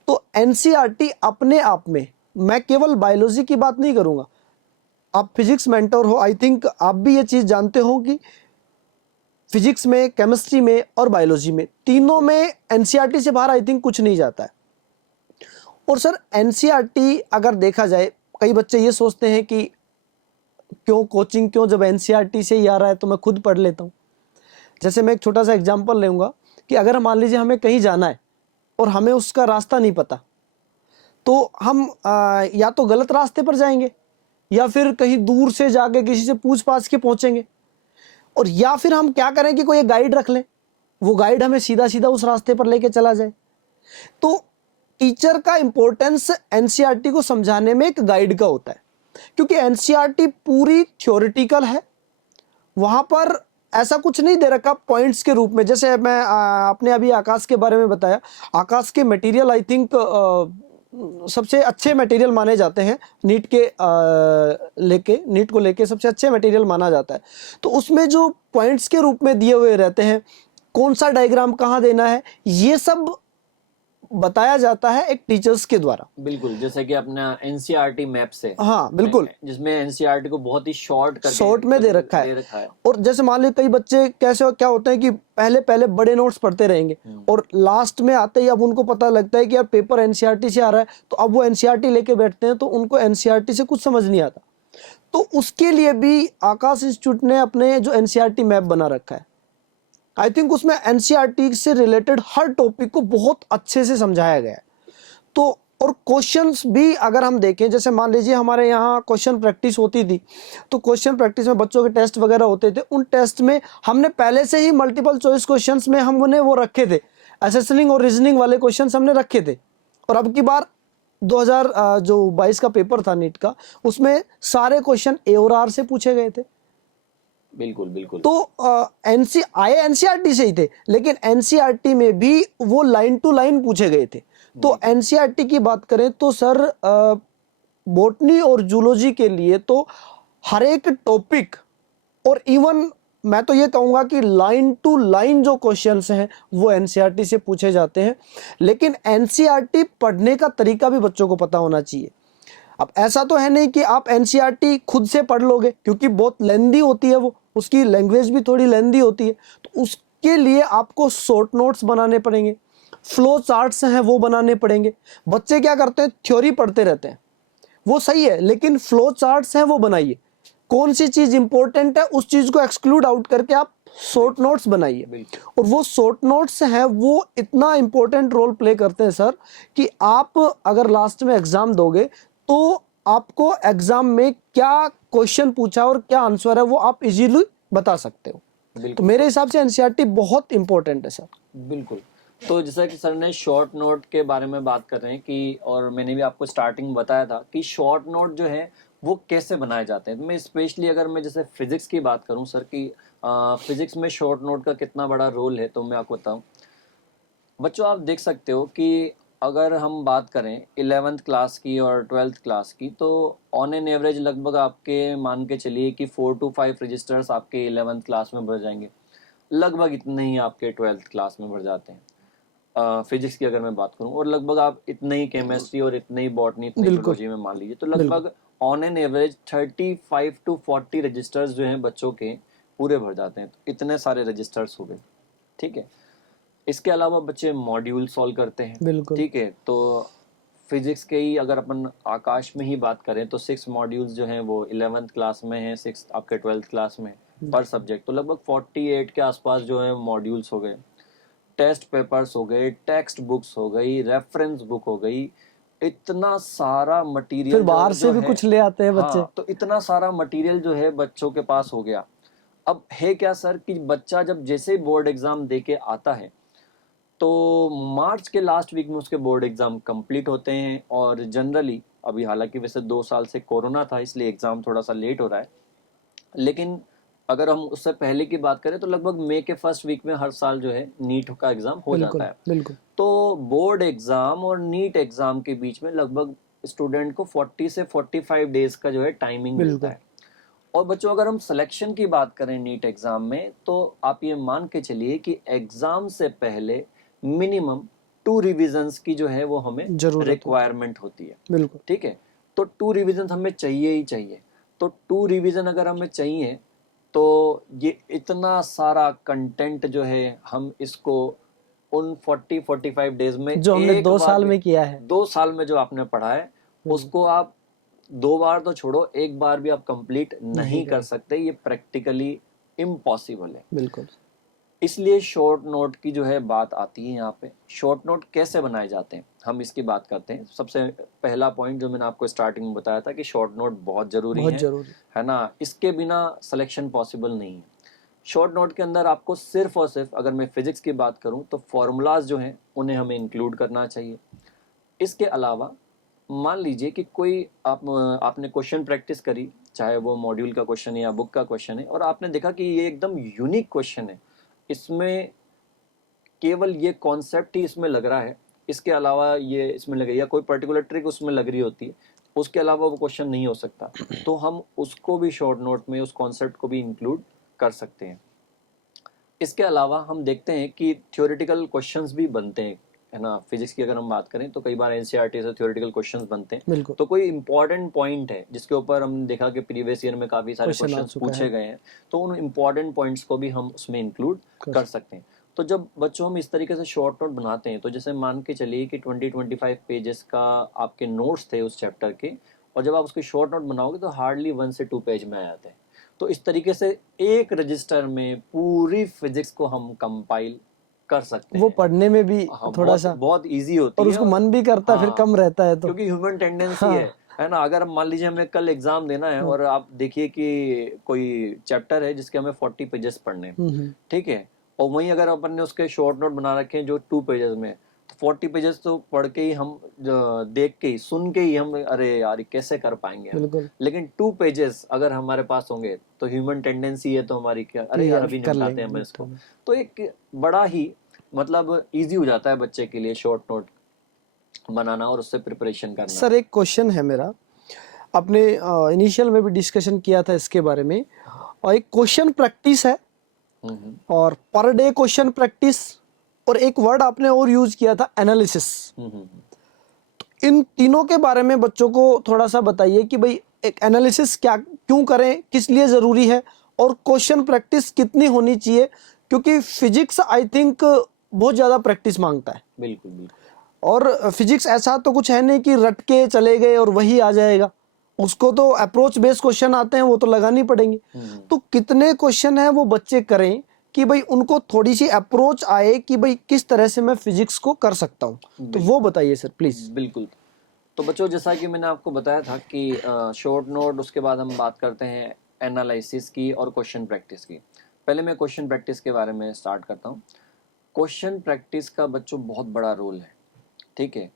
तो एनसीईआरटी अपने आप में, मैं केवल बायोलॉजी की बात नहीं करूंगा, आप फिजिक्स मेंटर हो, आई थिंक आप भी ये चीज जानते हो कि फिजिक्स में, केमिस्ट्री में और बायोलॉजी में, तीनों में एनसीईआरटी से बाहर आई थिंक कुछ नहीं जाता है। और सर एनसीईआरटी अगर देखा जाए, कई बच्चे ये सोचते हैं कि क्यों कोचिंग, क्यों, जब एनसीईआरटी से ही आ रहा है तो मैं खुद पढ़ लेता हूँ। जैसे मैं एक छोटा सा एग्जांपल लूंगा कि अगर मान लीजिए हमें कहीं जाना है और हमें उसका रास्ता नहीं पता, तो हम या तो गलत रास्ते पर जाएंगे या फिर कहीं दूर से जाके किसी से पूछ पाछ के पहुंचेंगे, और या फिर हम क्या करें कि कोई एक गाइड रख लें, वो गाइड हमें सीधा सीधा उस रास्ते पर लेके चला जाए। तो टीचर का इंपॉर्टेंस एनसीईआरटी को समझाने में एक गाइड का होता है, क्योंकि एनसीईआरटी पूरी थ्योरेटिकल है। वहां पर ऐसा कुछ नहीं दे रखा पॉइंट्स के रूप में। जैसे मैं आपने अभी आकाश के बारे में बताया, आकाश के मटेरियल आई थिंक सबसे अच्छे मटेरियल माने जाते हैं नीट के नीट को लेके सबसे अच्छे मटेरियल माना जाता है। तो उसमें जो पॉइंट्स के रूप में दिए हुए रहते हैं, कौन सा डायग्राम कहाँ देना है, ये सब बताया जाता है एक टीचर्स के द्वारा। बिल्कुल, जैसे कि अपना एनसीईआरटी मैप से, हाँ बिल्कुल, जिसमें एनसीईआरटी को बहुत ही शॉर्ट में दे रखा है। और जैसे मान लीजिए कई बच्चे कैसे क्या होते हैं कि पहले पहले बड़े नोट्स पढ़ते रहेंगे और लास्ट में आते ही अब उनको पता लगता है कि यार पेपर एनसीईआरटी से आ रहा है, तो अब वो एनसीईआरटी लेके बैठते हैं तो उनको एनसीईआरटी से कुछ समझ नहीं आता। तो उसके लिए भी आकाश इंस्टीट्यूट ने अपने जो एनसीईआरटी मैप बना रखा है, आई थिंक उसमें एनसीईआरटी से रिलेटेड हर टॉपिक को बहुत अच्छे से समझाया गया है। तो और क्वेश्चंस भी अगर हम देखें, जैसे मान लीजिए हमारे यहाँ क्वेश्चन प्रैक्टिस होती थी, तो क्वेश्चन प्रैक्टिस में बच्चों के टेस्ट वगैरह होते थे, उन टेस्ट में हमने पहले से ही मल्टीपल चॉइस क्वेश्चंस में हमने वो रखे थे, असेसनिंग और रीजनिंग वाले क्वेश्चंस हमने रखे थे। और अब की बार 2022 का पेपर था नीट का, उसमें सारे क्वेश्चन ए और आर से पूछे गए थे। बिल्कुल बिल्कुल। तो एनसीईआरटी से ही थे, लेकिन एनसीईआरटी में भी वो लाइन टू लाइन पूछे गए थे। तो एनसीईआरटी की बात करें तो सर बॉटनी और जूलॉजी के लिए तो हर एक टॉपिक, और इवन मैं तो ये कहूंगा कि लाइन टू लाइन जो क्वेश्चंस हैं वो एनसीईआरटी से पूछे जाते हैं। लेकिन एनसीईआरटी पढ़ने का तरीका भी बच्चों को पता होना चाहिए। अब ऐसा तो है नहीं कि आप एनसीईआरटी खुद से पढ़ लोगे, क्योंकि बहुत लेंदी होती है, वो उसकी लैंग्वेज भी थोड़ी लेंदी होती है। तो उसके लिए आपको शॉर्ट नोट्स बनाने पड़ेंगे, फ्लो चार्ट्स हैं वो बनाने पड़ेंगे। बच्चे क्या करते हैं, थ्योरी पढ़ते रहते हैं, वो सही है, लेकिन फ्लो चार्ट्स हैं वो बनाइए। कौन सी चीज इंपॉर्टेंट है उस चीज को एक्सक्लूड आउट करके आप शॉर्ट नोट्स बनाइए। और वो शॉर्ट नोट्स हैं वो इतना इंपॉर्टेंट रोल प्ले करते हैं सर कि आप अगर लास्ट में एग्जाम दोगे तो आपको एग्जाम में क्या क्वेश्चन पूछा और क्या आंसर है वो आप इजीली बता सकते हो। तो मेरे हिसाब से एनसीईआरटी बहुत इंपॉर्टेंट है सर। बिल्कुल। तो जैसा कि सर ने शॉर्ट नोट के बारे में बात कर रहे हैं कि, और मैंने भी आपको स्टार्टिंग में बताया था कि शॉर्ट नोट जो है वो कैसे बनाए जाते हैं। तो मैं स्पेशली अगर मैं जैसे फिजिक्स की बात करूं सर कि फिजिक्स में शॉर्ट नोट का कितना बड़ा रोल है, तो मैं आपको बताऊं। बच्चों आप देख सकते हो कि अगर हम बात करें 11th क्लास की और 12th क्लास की, तो ऑन एन एवरेज लगभग आपके मान के चलिए कि 4 to 5 रजिस्टर्स आपके 11th क्लास में भर जाएंगे, लगभग इतने ही आपके 12th क्लास में भर जाते हैं फिजिक्स की अगर मैं बात करूं, और लगभग आप इतने ही केमिस्ट्री और इतने ही बॉटनी, इतने ही बायोलॉजी में मान लीजिए, तो लगभग on an average 35 to 40 registers जो हैं बच्चों के पूरे भर जाते हैं। तो इतने सारे रजिस्टर्स हो गए, ठीक है। इसके अलावा बच्चे मॉड्यूल सॉल्व करते हैं, ठीक है। तो फिजिक्स के ही अगर अपन आकाश में ही बात करें तो 6 मॉड्यूल्स जो हैं वो 11th क्लास में हैं, 6 आपके 12th क्लास में पर सब्जेक्ट, तो लगभग 48 के आसपास जो है मॉड्यूल्स हो गए, टेस्ट पेपर्स हो गए, टेक्स्ट बुक्स हो गई, रेफरेंस बुक हो गई, इतना सारा फिर मटेरियल बाहर से जो भी है, कुछ ले आते हैं बच्चे। हाँ, तो इतना सारा मटेरियल जो है बच्चों के पास हो गया। अब है क्या सर कि बच्चा जब जैसे बोर्ड एग्जाम दे के आता है तो मार्च के लास्ट वीक में उसके बोर्ड एग्जाम कंप्लीट होते हैं, और जनरली अभी हालांकि वैसे 2 साल से कोरोना था इसलिए एग्जाम थोड़ा सा लेट हो रहा है, लेकिन अगर हम उससे पहले की बात करें तो लगभग मई के फर्स्ट वीक में हर साल जो है नीट का एग्जाम हो जाता बिल्कुल है। बिल्कुल। तो बोर्ड एग्जाम और नीट एग्जाम के बीच में लगभग स्टूडेंट को 40 से 45 डेज का जो है टाइमिंग मिलता बिल्कुल है। और बच्चों अगर हम सिलेक्शन की बात करें नीट एग्जाम में तो आप ये मान के चलिए कि एग्जाम से पहले मिनिमम 2 रिविजन्स की जो है वो हमें जरूरत होती रिक्वायरमेंट होती है। है। बिल्कुल ठीक है, तो 2 रिविजन हमें चाहिए ही चाहिए। तो 2 रिविजन अगर हमें चाहिए तो ये इतना सारा कंटेंट जो है हम इसको उन 40-45 डेज में जो हमने एक 2 बार साल भी, में किया है। 2 साल में जो आपने पढ़ा है उसको आप 2 बार तो छोड़ो, एक बार भी आप कंप्लीट नहीं कर सकते, ये प्रैक्टिकली इम्पॉसिबल है। बिल्कुल इसलिए शॉर्ट नोट की जो है बात आती है यहाँ पे। शॉर्ट नोट कैसे बनाए जाते हैं हम इसकी बात करते हैं। सबसे पहला पॉइंट जो मैंने आपको स्टार्टिंग में बताया था कि शॉर्ट नोट बहुत जरूरी बहुत जरूरी। है ना, इसके बिना सिलेक्शन पॉसिबल नहीं है। शॉर्ट नोट के अंदर आपको सिर्फ और सिर्फ, अगर मैं फिजिक्स की बात करूं तो फॉर्मूलाज जो हैं उन्हें हमें इंक्लूड करना चाहिए। इसके अलावा मान लीजिए कि कोई आपने क्वेश्चन प्रैक्टिस करी, चाहे वो मॉड्यूल का क्वेश्चन है या बुक का क्वेश्चन है, और आपने देखा कि ये एकदम यूनिक क्वेश्चन है, इसमें केवल ये कॉन्सेप्ट ही इसमें लग रहा है, इसके अलावा ये इसमें लग रही है, या कोई पर्टिकुलर ट्रिक उसमें लग रही होती है, उसके अलावा वो क्वेश्चन नहीं हो सकता, तो हम उसको भी शॉर्ट नोट में उस कॉन्सेप्ट को भी इंक्लूड कर सकते हैं। इसके अलावा हम देखते हैं कि थ्योरेटिकल क्वेश्चंस भी बनते हैं, है ना। फिजिक्स की अगर हम बात करें तो कई बार एनसीईआरटी से थ्योरेटिकल क्वेश्चंस बनते हैं। बिल्कुल तो कोई इंपॉर्टेंट पॉइंट है जिसके ऊपर हमने देखा कि प्रीवियस ईयर में काफी सारे क्वेश्चन आ क्वेश्चंस चुका पूछे है। गए हैं, तो उन इंपॉर्टेंट पॉइंट्स को भी हम उसमें इंक्लूड कर सकते हैं। तो जब बच्चों हम इस तरीके से शॉर्ट नोट बनाते हैं, तो जैसे मान के चलिए कि 20-25 पेजेस का आपके नोट्स थे उस चैप्टर के, और जब आप उसके शॉर्ट नोट बनाओगे तो हार्डली 1 से 2 पेज में आ जाते हैं। तो इस तरीके से एक रजिस्टर में पूरी फिजिक्स को हम कंपाइल कर सकते वो हैं। पढ़ने में भी हाँ, थोड़ा बहुत सा, बहुत इजी होती और है। उसको मन भी करता है, फिर हाँ, कम रहता है तो। क्योंकि ह्यूमन टेंडेंसी हाँ है ना। अगर मान लीजिए हमें कल एग्जाम देना है हाँ, और आप देखिए कि कोई चैप्टर है जिसके हमें 40 पेजेस पढ़ने हैं, ठीक है, और वहीं अगर अपन ने उसके शॉर्ट नोट बना रखे हैं जो 2 पेजेस में, तो 40 पेजेस तो पढ़ के ही हम देख के ही सुन के ही हम, अरे यार ये कैसे कर पाएंगे हम। बिल्कुल लेकिन 2 पेजेस अगर हमारे पास होंगे तो ह्यूमन टेंडेंसी है तो हमारी क्या, अरे यार क्लियर अभी कर निपटाते हैं लेंगे हम इसको। निपटाने। तो एक बड़ा ही मतलब इजी हो जाता है बच्चे के लिए शॉर्ट नोट बनाना और उससे प्रिपरेशन करना। सर एक क्वेश्चन है मेरा, आपने इनिशियल में भी डिस्कशन किया था इसके बारे में, और एक क्वेश्चन प्रैक्टिस है हम्म और पर डे क्वेश्चन प्रैक्टिस, और एक वर्ड आपने और यूज किया था एनालिसिस। हम्म हम्म, इन तीनों के बारे में बच्चों को थोड़ा सा बताइए कि भाई एक एनालिसिस क्या क्यों करें, किस लिए ज़रूरी है, और क्वेश्चन प्रैक्टिस कितनी होनी चाहिए, क्योंकि फिजिक्स आई थिंक बहुत ज़्यादा प्रैक्टिस मांगता है। बिल्कुल बिल्कुल। और फिजिक्स ऐसा तो कुछ है नहीं कि रट के चले गए और वही आ जाएगा, उसको तो अप्रोच बेस्ड क्वेश्चन आते हैं, वो तो लगानी पड़ेंगे। तो कितने क्वेश्चन है वो बच्चे करें कि भाई उनको थोड़ी सी अप्रोच आए कि भाई किस तरह से मैं फिजिक्स को कर सकता हूँ, तो वो बताइए सर प्लीज। बिल्कुल। तो बच्चों जैसा कि मैंने आपको बताया था कि शॉर्ट नोट, उसके बाद हम बात करते हैं एनालिसिस की और क्वेश्चन प्रैक्टिस की। पहले मैं क्वेश्चन प्रैक्टिस के बारे में स्टार्ट करता हूँ। क्वेश्चन प्रैक्टिस का बच्चों बहुत बड़ा रोल है, ठीक है।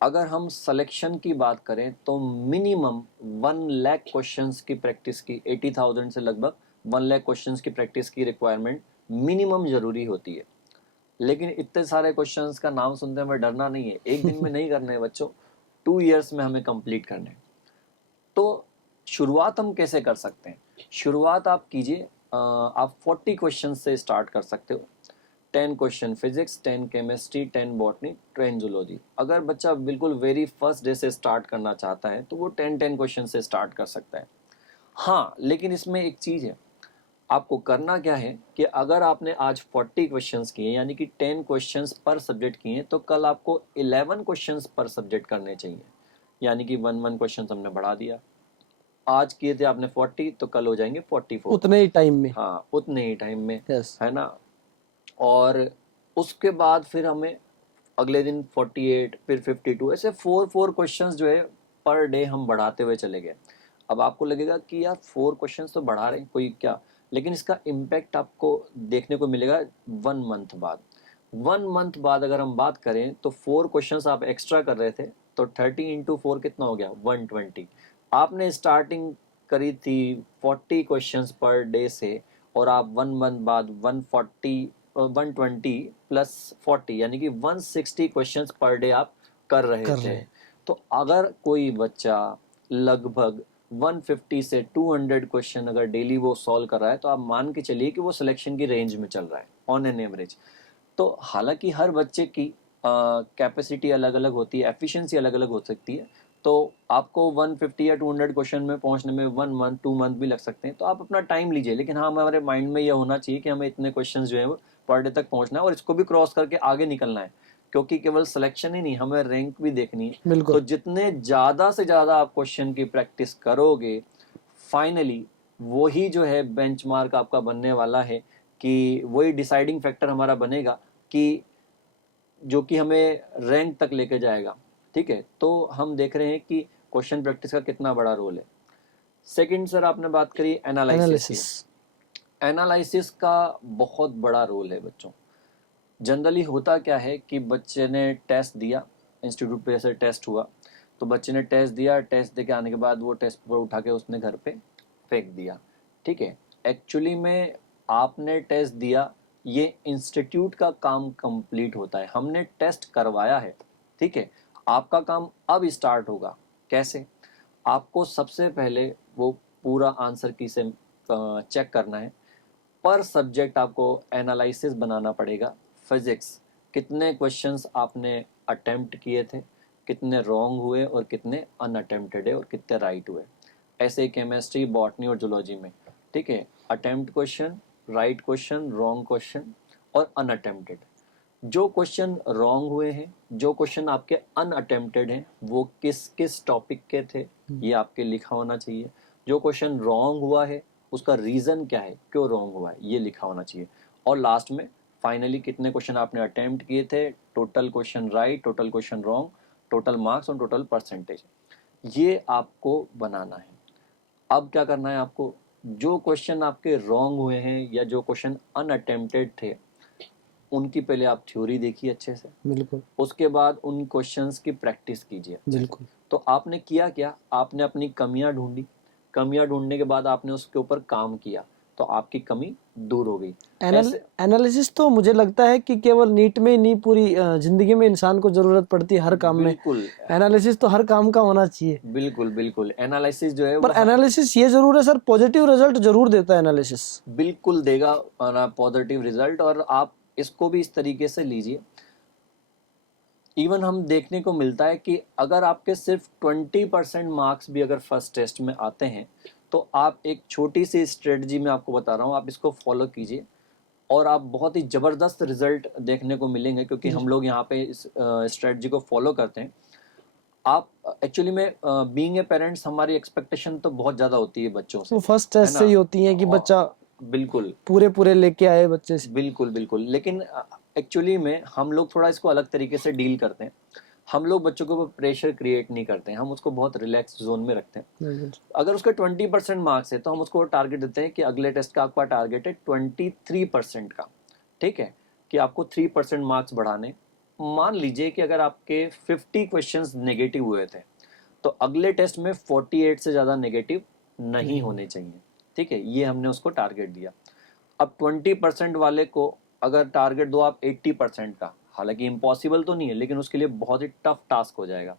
अगर हम सिलेक्शन की बात करें तो मिनिमम 1 लाख क्वेश्चंस की प्रैक्टिस की, 80,000 से लगभग 1 लाख क्वेश्चंस की प्रैक्टिस की रिक्वायरमेंट मिनिमम जरूरी होती है। लेकिन इतने सारे क्वेश्चंस का नाम सुनते हमें डरना नहीं है, एक दिन में नहीं करने हैं बच्चों, 2 इयर्स में हमें कंप्लीट करने हैं। तो शुरुआत हम कैसे कर सकते हैं? शुरुआत आप कीजिए, आप 40 क्वेश्चन से स्टार्ट कर सकते हो। 10 question physics, 10 chemistry, 10 botany, 10 zoology. अगर बच्चा बिल्कुल वेरी फर्स्ट डे से स्टार्ट करना चाहता है तो वो 10 क्वेश्चन से स्टार्ट कर सकता है। हाँ, लेकिन इसमें एक चीज़ है, आपको करना क्या है कि अगर आपने आज 40 क्वेश्चंस किए यानी कि 10 क्वेश्चंस पर सब्जेक्ट किए, तो कल आपको 11 क्वेश्चंस पर सब्जेक्ट करने चाहिए, यानी कि 1 क्वेश्चन हमने बढ़ा दिया। आज किए थे आपने 40, तो कल हो जाएंगे 44। उतने ही टाइम में। हाँ, उतने ही टाइम में, यस। है ना। और उसके बाद फिर हमें अगले दिन 48, फिर 52, ऐसे 4 क्वेश्चंस जो है पर डे हम बढ़ाते हुए चले गए। अब आपको लगेगा कि यार 4 क्वेश्चंस तो बढ़ा रहे हैं, कोई क्या, लेकिन इसका इम्पैक्ट आपको देखने को मिलेगा 1 मंथ बाद। 1 मंथ बाद अगर हम बात करें तो 4 क्वेश्चंस आप एक्स्ट्रा कर रहे थे, तो 30 × 4 कितना हो गया, 120। आपने स्टार्टिंग करी थी 40 क्वेश्चंस पर डे से, और आप 1 मंथ बाद 120 प्लस 40 यानी कि 160 क्वेश्चंस पर डे आप कर रहे कर थे। रहे हैं। तो अगर कोई बच्चा लगभग 150 से 200 क्वेश्चन अगर डेली वो सॉल्व कर रहा है, तो आप मान के चलिए कि वो सिलेक्शन की रेंज में चल रहा है ऑन एन एवरेज। तो हालांकि हर बच्चे की कैपेसिटी अलग अलग होती है, एफिशिएंसी अलग अलग हो सकती है, तो आपको 150 या 200 क्वेश्चन में पहुंचने में 1 मंथ 2 मंथ भी लग सकते हैं, तो आप अपना टाइम लीजिए, लेकिन हाँ हमारे माइंड में यह होना चाहिए कि हमें इतने क्वेश्चन जो है वो पर डे तक पहुंचना है और इसको भी क्रॉस करके आगे निकलना है, क्योंकि केवल सिलेक्शन ही नहीं, हमें रैंक भी देखनी है। बिल्कुल। तो जितने ज़्यादा से ज़्यादा आप क्वेश्चन की प्रैक्टिस करोगे, फाइनली वही जो है बेंचमार्क आपका बनने वाला है, कि वही डिसाइडिंग फैक्टर हमारा बनेगा कि जो कि हमें रैंक तक लेके जाएगा। ठीक है, तो हम देख रहे हैं कि क्वेश्चन प्रैक्टिस का कितना बड़ा रोल है। सेकंड सर, आपने बात करी एनालिसिस की। एनालिसिस। एनालिसिस का बहुत बड़ा रोल है बच्चों। जनरली होता क्या है कि बच्चे ने टेस्ट दिया, इंस्टीट्यूट पे ऐसे टेस्ट हुआ, तो बच्चे ने टेस्ट दिया, टेस्ट दे के आने के बाद वो टेस्ट पेपर उठा के उसने घर पे फेंक दिया। ठीक है, एक्चुअली में आपने टेस्ट दिया, ये इंस्टीट्यूट का काम कंप्लीट होता है, हमने टेस्ट करवाया है। ठीक है, आपका काम अब स्टार्ट होगा। कैसे? आपको सबसे पहले वो पूरा आंसर की से चेक करना है। पर सब्जेक्ट आपको एनालिसिस बनाना पड़ेगा। फिजिक्स, कितने क्वेश्चंस आपने अटेम्प्ट किए थे, कितने रॉन्ग हुए और कितने अनअटेम्प्टेड है और कितने राइट हुए। ऐसे केमिस्ट्री, बॉटनी और जूलॉजी में। ठीक है, attempt question, right question, wrong question और अनअटेम्प्टेड। जो क्वेश्चन रॉन्ग हुए हैं, जो क्वेश्चन आपके अनअटेम्प्टेड हैं, वो किस किस टॉपिक के थे, ये आपके लिखा होना चाहिए। जो क्वेश्चन रॉन्ग हुआ है उसका रीज़न क्या है, क्यों रॉन्ग हुआ है, ये लिखा होना चाहिए। और लास्ट में फाइनली कितने क्वेश्चन आपने अटेम्प्ट किए थे, total question right, total question wrong, total marks और टोटल परसेंटेज, ये आपको बनाना है। अब क्या करना है आपको, जो क्वेश्चन आपके रॉन्ग हुए हैं या जो क्वेश्चन अनअटेम्प्टेड थे, उनकी पहले आप थ्योरी देखिए अच्छे से, बिल्कुल। उसके बाद उन क्वेश्चंस की प्रैक्टिस कीजिए अच्छे से। बिल्कुल। तो आपने किया क्या, आपने अपनी कमियां ढूंढी, कमियां ढूंढने के बाद आपने उसके ऊपर काम किया, तो आपकी कमी दूर हो गई। ऐसे एनालिसिस तो मुझे लगता है कि केवल नीट में ही नहीं, पूरी जिंदगी में इंसान को जरूरत पड़ती है, हर काम में बिल्कुल एनालिसिस तो हर काम का होना चाहिए। बिल्कुल बिल्कुल एनालिसिस जो है पर वो एनालिसिस ये जरूर है सर, पॉजिटिव रिजल्ट जरूर देता है एनालिसिस। बिल्कुल देगा पॉजिटिव रिजल्ट, और आप इसको भी इस तरीके से लीजिए। इवन हम देखने को मिलता है कि अगर आपके सिर्फ 20% मार्क्स भी अगर फर्स्ट टेस्ट में आते हैं, तो आप एक छोटी सी स्ट्रेटजी में आपको बता रहा हूँ, आप इसको फॉलो कीजिए और आप बहुत ही ज़बरदस्त रिजल्ट देखने को मिलेंगे, क्योंकि हम लोग यहाँ पे इस स्ट्रेटजी को फॉलो करते हैं। आप एक्चुअली में बीइंग ए पेरेंट्स, हमारी एक्सपेक्टेशन तो बहुत ज़्यादा होती है बच्चों से, वो फर्स्ट है टेस्ट ना। से ही होती है कि बच्चा बिल्कुल पूरे पूरे लेके आए बच्चे से। बिल्कुल बिल्कुल, लेकिन एक्चुअली में हम लोग थोड़ा इसको अलग तरीके से डील करते हैं। हम लोग बच्चों को प्रेशर क्रिएट नहीं करते हैं, हम उसको बहुत रिलैक्स जोन में रखते हैं। बिल्कुल। अगर उसका 20% मार्क्स है, तो हम उसको टारगेट देते हैं कि अगले टेस्ट का आपका टारगेट है 23% का। ठीक है, कि आपको 3% मार्क्स बढ़ाने। मान लीजिए कि अगर आपके 50 क्वेश्चंस नेगेटिव हुए थे, तो अगले टेस्ट में 48 से ज़्यादा नेगेटिव नहीं होने चाहिए। ठीक है, ये हमने उसको टारगेट दिया। अब 20% वाले को अगर टारगेट दो आप 80% का, हालांकि इम्पॉसिबल तो नहीं है, लेकिन उसके लिए बहुत ही टफ टास्क हो जाएगा।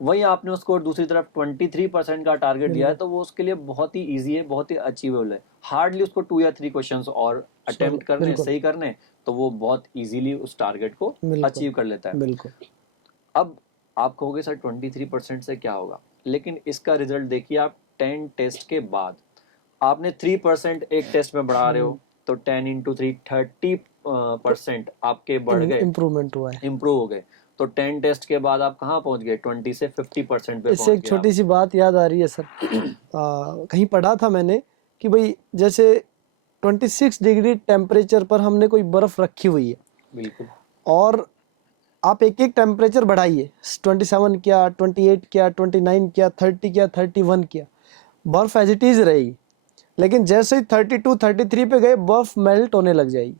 वहीं आपने उसको दूसरी तरफ 23% का टारगेट दिया है, तो वो उसके लिए बहुत ही ईजी है, बहुत ही अचीवेबल है। हार्डली उसको 2 या 3 क्वेश्चन और अटेम्प्ट करने, बिल्कुल। सही करने, तो वो बहुत इजीली उस टारगेट को बिल्कुल। अचीव कर लेता है। बिल्कुल। अब आप कहोगे सर 23% से क्या होगा, लेकिन इसका रिजल्ट देखिए आप 10 टेस्ट के बाद। आपने 3% एक टेस्ट में बढ़ा रहे हो तो 10 इंटू 3 30% आपके बढ़ गए, इम्प्रूवमेंट हुआ है। इम्प्रूव हो गए। तो 10 टेस्ट के बाद आप कहाँ पहुंच गए, 20 से 50% पे इससे पहुंच एक गए आप। छोटी सी बात याद आ रही है सर, कहीं पढ़ा था मैंने कि भाई जैसे 26 डिग्री टेम्परेचर पर हमने कोई बर्फ रखी हुई है, बिल्कुल। और आप एक एक टेम्परेचर बढ़ाइए, 27 किया, 28 किया, 29 किया, 30 किया, 31 किया, बर्फ एज इट इज रहेगी। लेकिन जैसे ही 32 33 पे गए, बर्फ मेल्ट होने लग जाएगी।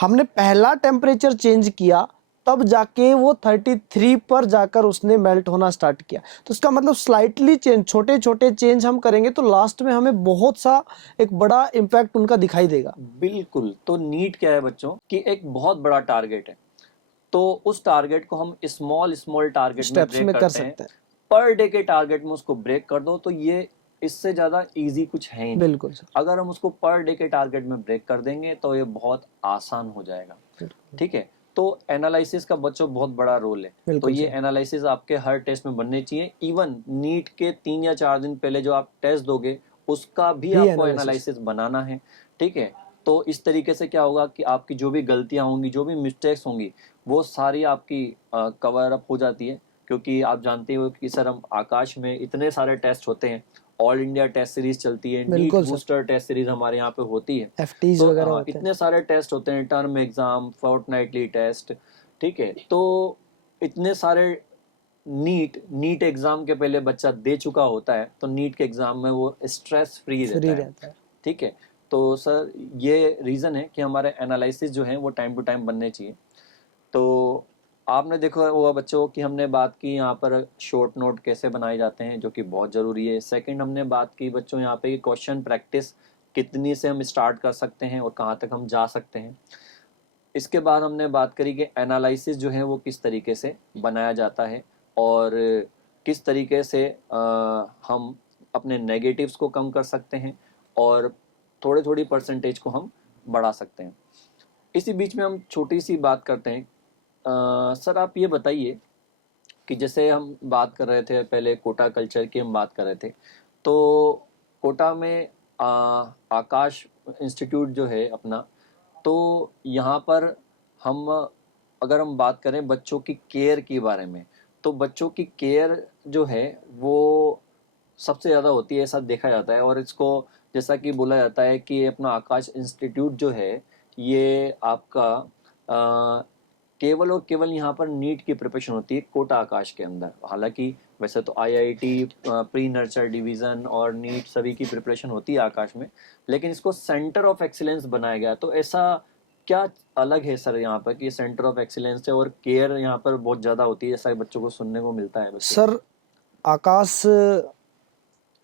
हमने पहला टेम्परेचर चेंज किया, तब जाके वो 33 पर जाकर उसने मेल्ट होना स्टार्ट किया। तो इसका मतलब स्लाइटली चेंज, छोटे छोटे चेंज हम करेंगे तो लास्ट में हमें बहुत सा एक बड़ा इम्पैक्ट उनका दिखाई देगा। बिल्कुल। तो नीट क्या है बच्चों कि एक बहुत बड़ा टारगेट है, तो उस टारगेट को हम स्मॉल स्मॉल टारगेट में स्टेप्स ब्रेक में कर करते हैं। सकते हैं। पर डे के टारगेट में उसको ब्रेक कर दो तो ये इससे ज्यादा इजी कुछ है ही नहीं। बिल्कुल सर। अगर हम उसको पर डे के टारगेट में ब्रेक कर देंगे तो ये बहुत आसान हो जाएगा। ठीक है। तो एनालिसिस का बच्चों बहुत बड़ा रोल है। तो बिल्कुल ये सर। एनालिसिस आपके हर टेस्ट में बनने चाहिए। इवन नीट के 3 या 4 दिन पहले जो आप टेस्ट दोगे उसका भी आपको एनालिसिस। एनालिसिस बनाना है। ठीक है। तो इस तरीके से क्या होगा कि आपकी जो भी गलतियां होंगी, जो भी मिस्टेक्स होंगी, वो सारी आपकी कवर अप हो जाती है। क्योंकि आप जानते हो कि सर हम आकाश में इतने सारे टेस्ट होते हैं, ऑल इंडिया टेस्ट सीरीज चलती है, नीट बिल्कुल सर। बूस्टर टेस्ट सीरीज हमारे यहाँ पे होती है। एफटीज तो वगैरह होते हैं। इतने सारे टेस्ट होते हैं, टर्म एग्जाम, फोर्टनाइटली टेस्ट। ठीक है। तो इतने सारे नीट एग्जाम के पहले बच्चा दे चुका होता है, तो नीट के एग्जाम में वो स्ट्रेस फ्री रहता है। रहता है। ठीक है। तो सर ये रीज़न है कि हमारे एनालिसिस जो है वो टाइम टू टाइम बनने चाहिए। तो आपने देखा हुआ बच्चों कि हमने बात की यहाँ पर शॉर्ट नोट कैसे बनाए जाते हैं, जो कि बहुत ज़रूरी है। सेकंड हमने बात की बच्चों यहाँ पे क्वेश्चन प्रैक्टिस कितनी से हम स्टार्ट कर सकते हैं और कहाँ तक हम जा सकते हैं। इसके बाद हमने बात करी कि एनालिसिस जो है वो किस तरीके से बनाया जाता है और किस तरीके से हम अपने नेगेटिव्स को कम कर सकते हैं और थोड़ी थोड़ी परसेंटेज को हम बढ़ा सकते हैं। इसी बीच में हम छोटी सी बात करते हैं। सर आप ये बताइए कि जैसे हम बात कर रहे थे पहले कोटा कल्चर की हम बात कर रहे थे, तो कोटा में आकाश इंस्टीट्यूट जो है अपना, तो यहाँ पर हम अगर हम बात करें बच्चों की केयर के बारे में, तो बच्चों की केयर जो है वो सबसे ज़्यादा होती है ऐसा देखा जाता है। और इसको जैसा कि बोला जाता है कि अपना आकाश इंस्टीट्यूट जो है ये आपका केवल और केवल यहाँ पर नीट की प्रिपरेशन होती है कोटा आकाश के अंदर। हालांकि वैसे तो आईआईटी, प्री नर्सर डिवीज़न और नीट सभी की प्रिपरेशन होती है आकाश में, लेकिन इसको सेंटर ऑफ एक्सीलेंस बनाया गया। तो ऐसा क्या अलग है सर यहाँ पर कि सेंटर ऑफ एक्सीलेंस है और केयर यहाँ पर बहुत ज़्यादा होती है, जैसा बच्चों को सुनने को मिलता है? सर आकाश,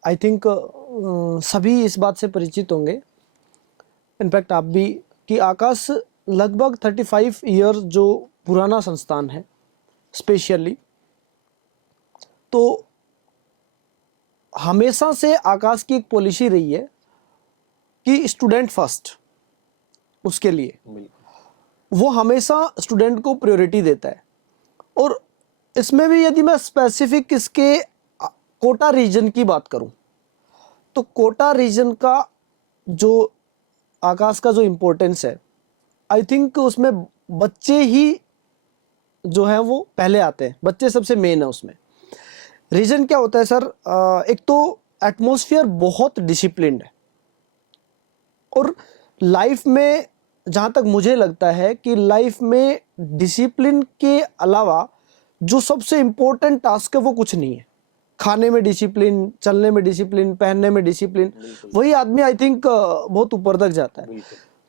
आई थिंक सभी इस बात से परिचित होंगे, इनफैक्ट आप भी, कि आकाश लगभग 35 ईयर जो पुराना संस्थान है स्पेशली, तो हमेशा से आकाश की एक पॉलिसी रही है कि स्टूडेंट फर्स्ट। उसके लिए वो हमेशा स्टूडेंट को प्रायोरिटी देता है। और इसमें भी यदि मैं स्पेसिफिक इसके कोटा रीजन की बात करूं, तो कोटा रीजन का जो आकाश का जो इम्पोर्टेंस है, आई थिंक उसमें बच्चे ही जो हैं वो पहले आते हैं, बच्चे सबसे मेन है उसमें। रीजन क्या होता है सर, एक तो एटमॉस्फेयर बहुत डिसिप्लिन्ड है, और लाइफ में जहाँ तक मुझे लगता है कि लाइफ में डिसिप्लिन के अलावा जो सबसे इम्पोर्टेंट टास्क है वो कुछ नहीं है। खाने में डिसिप्लिन, चलने में डिसिप्लिन, पहनने में डिसिप्लिन, वही आदमी आई थिंक बहुत ऊपर तक जाता है।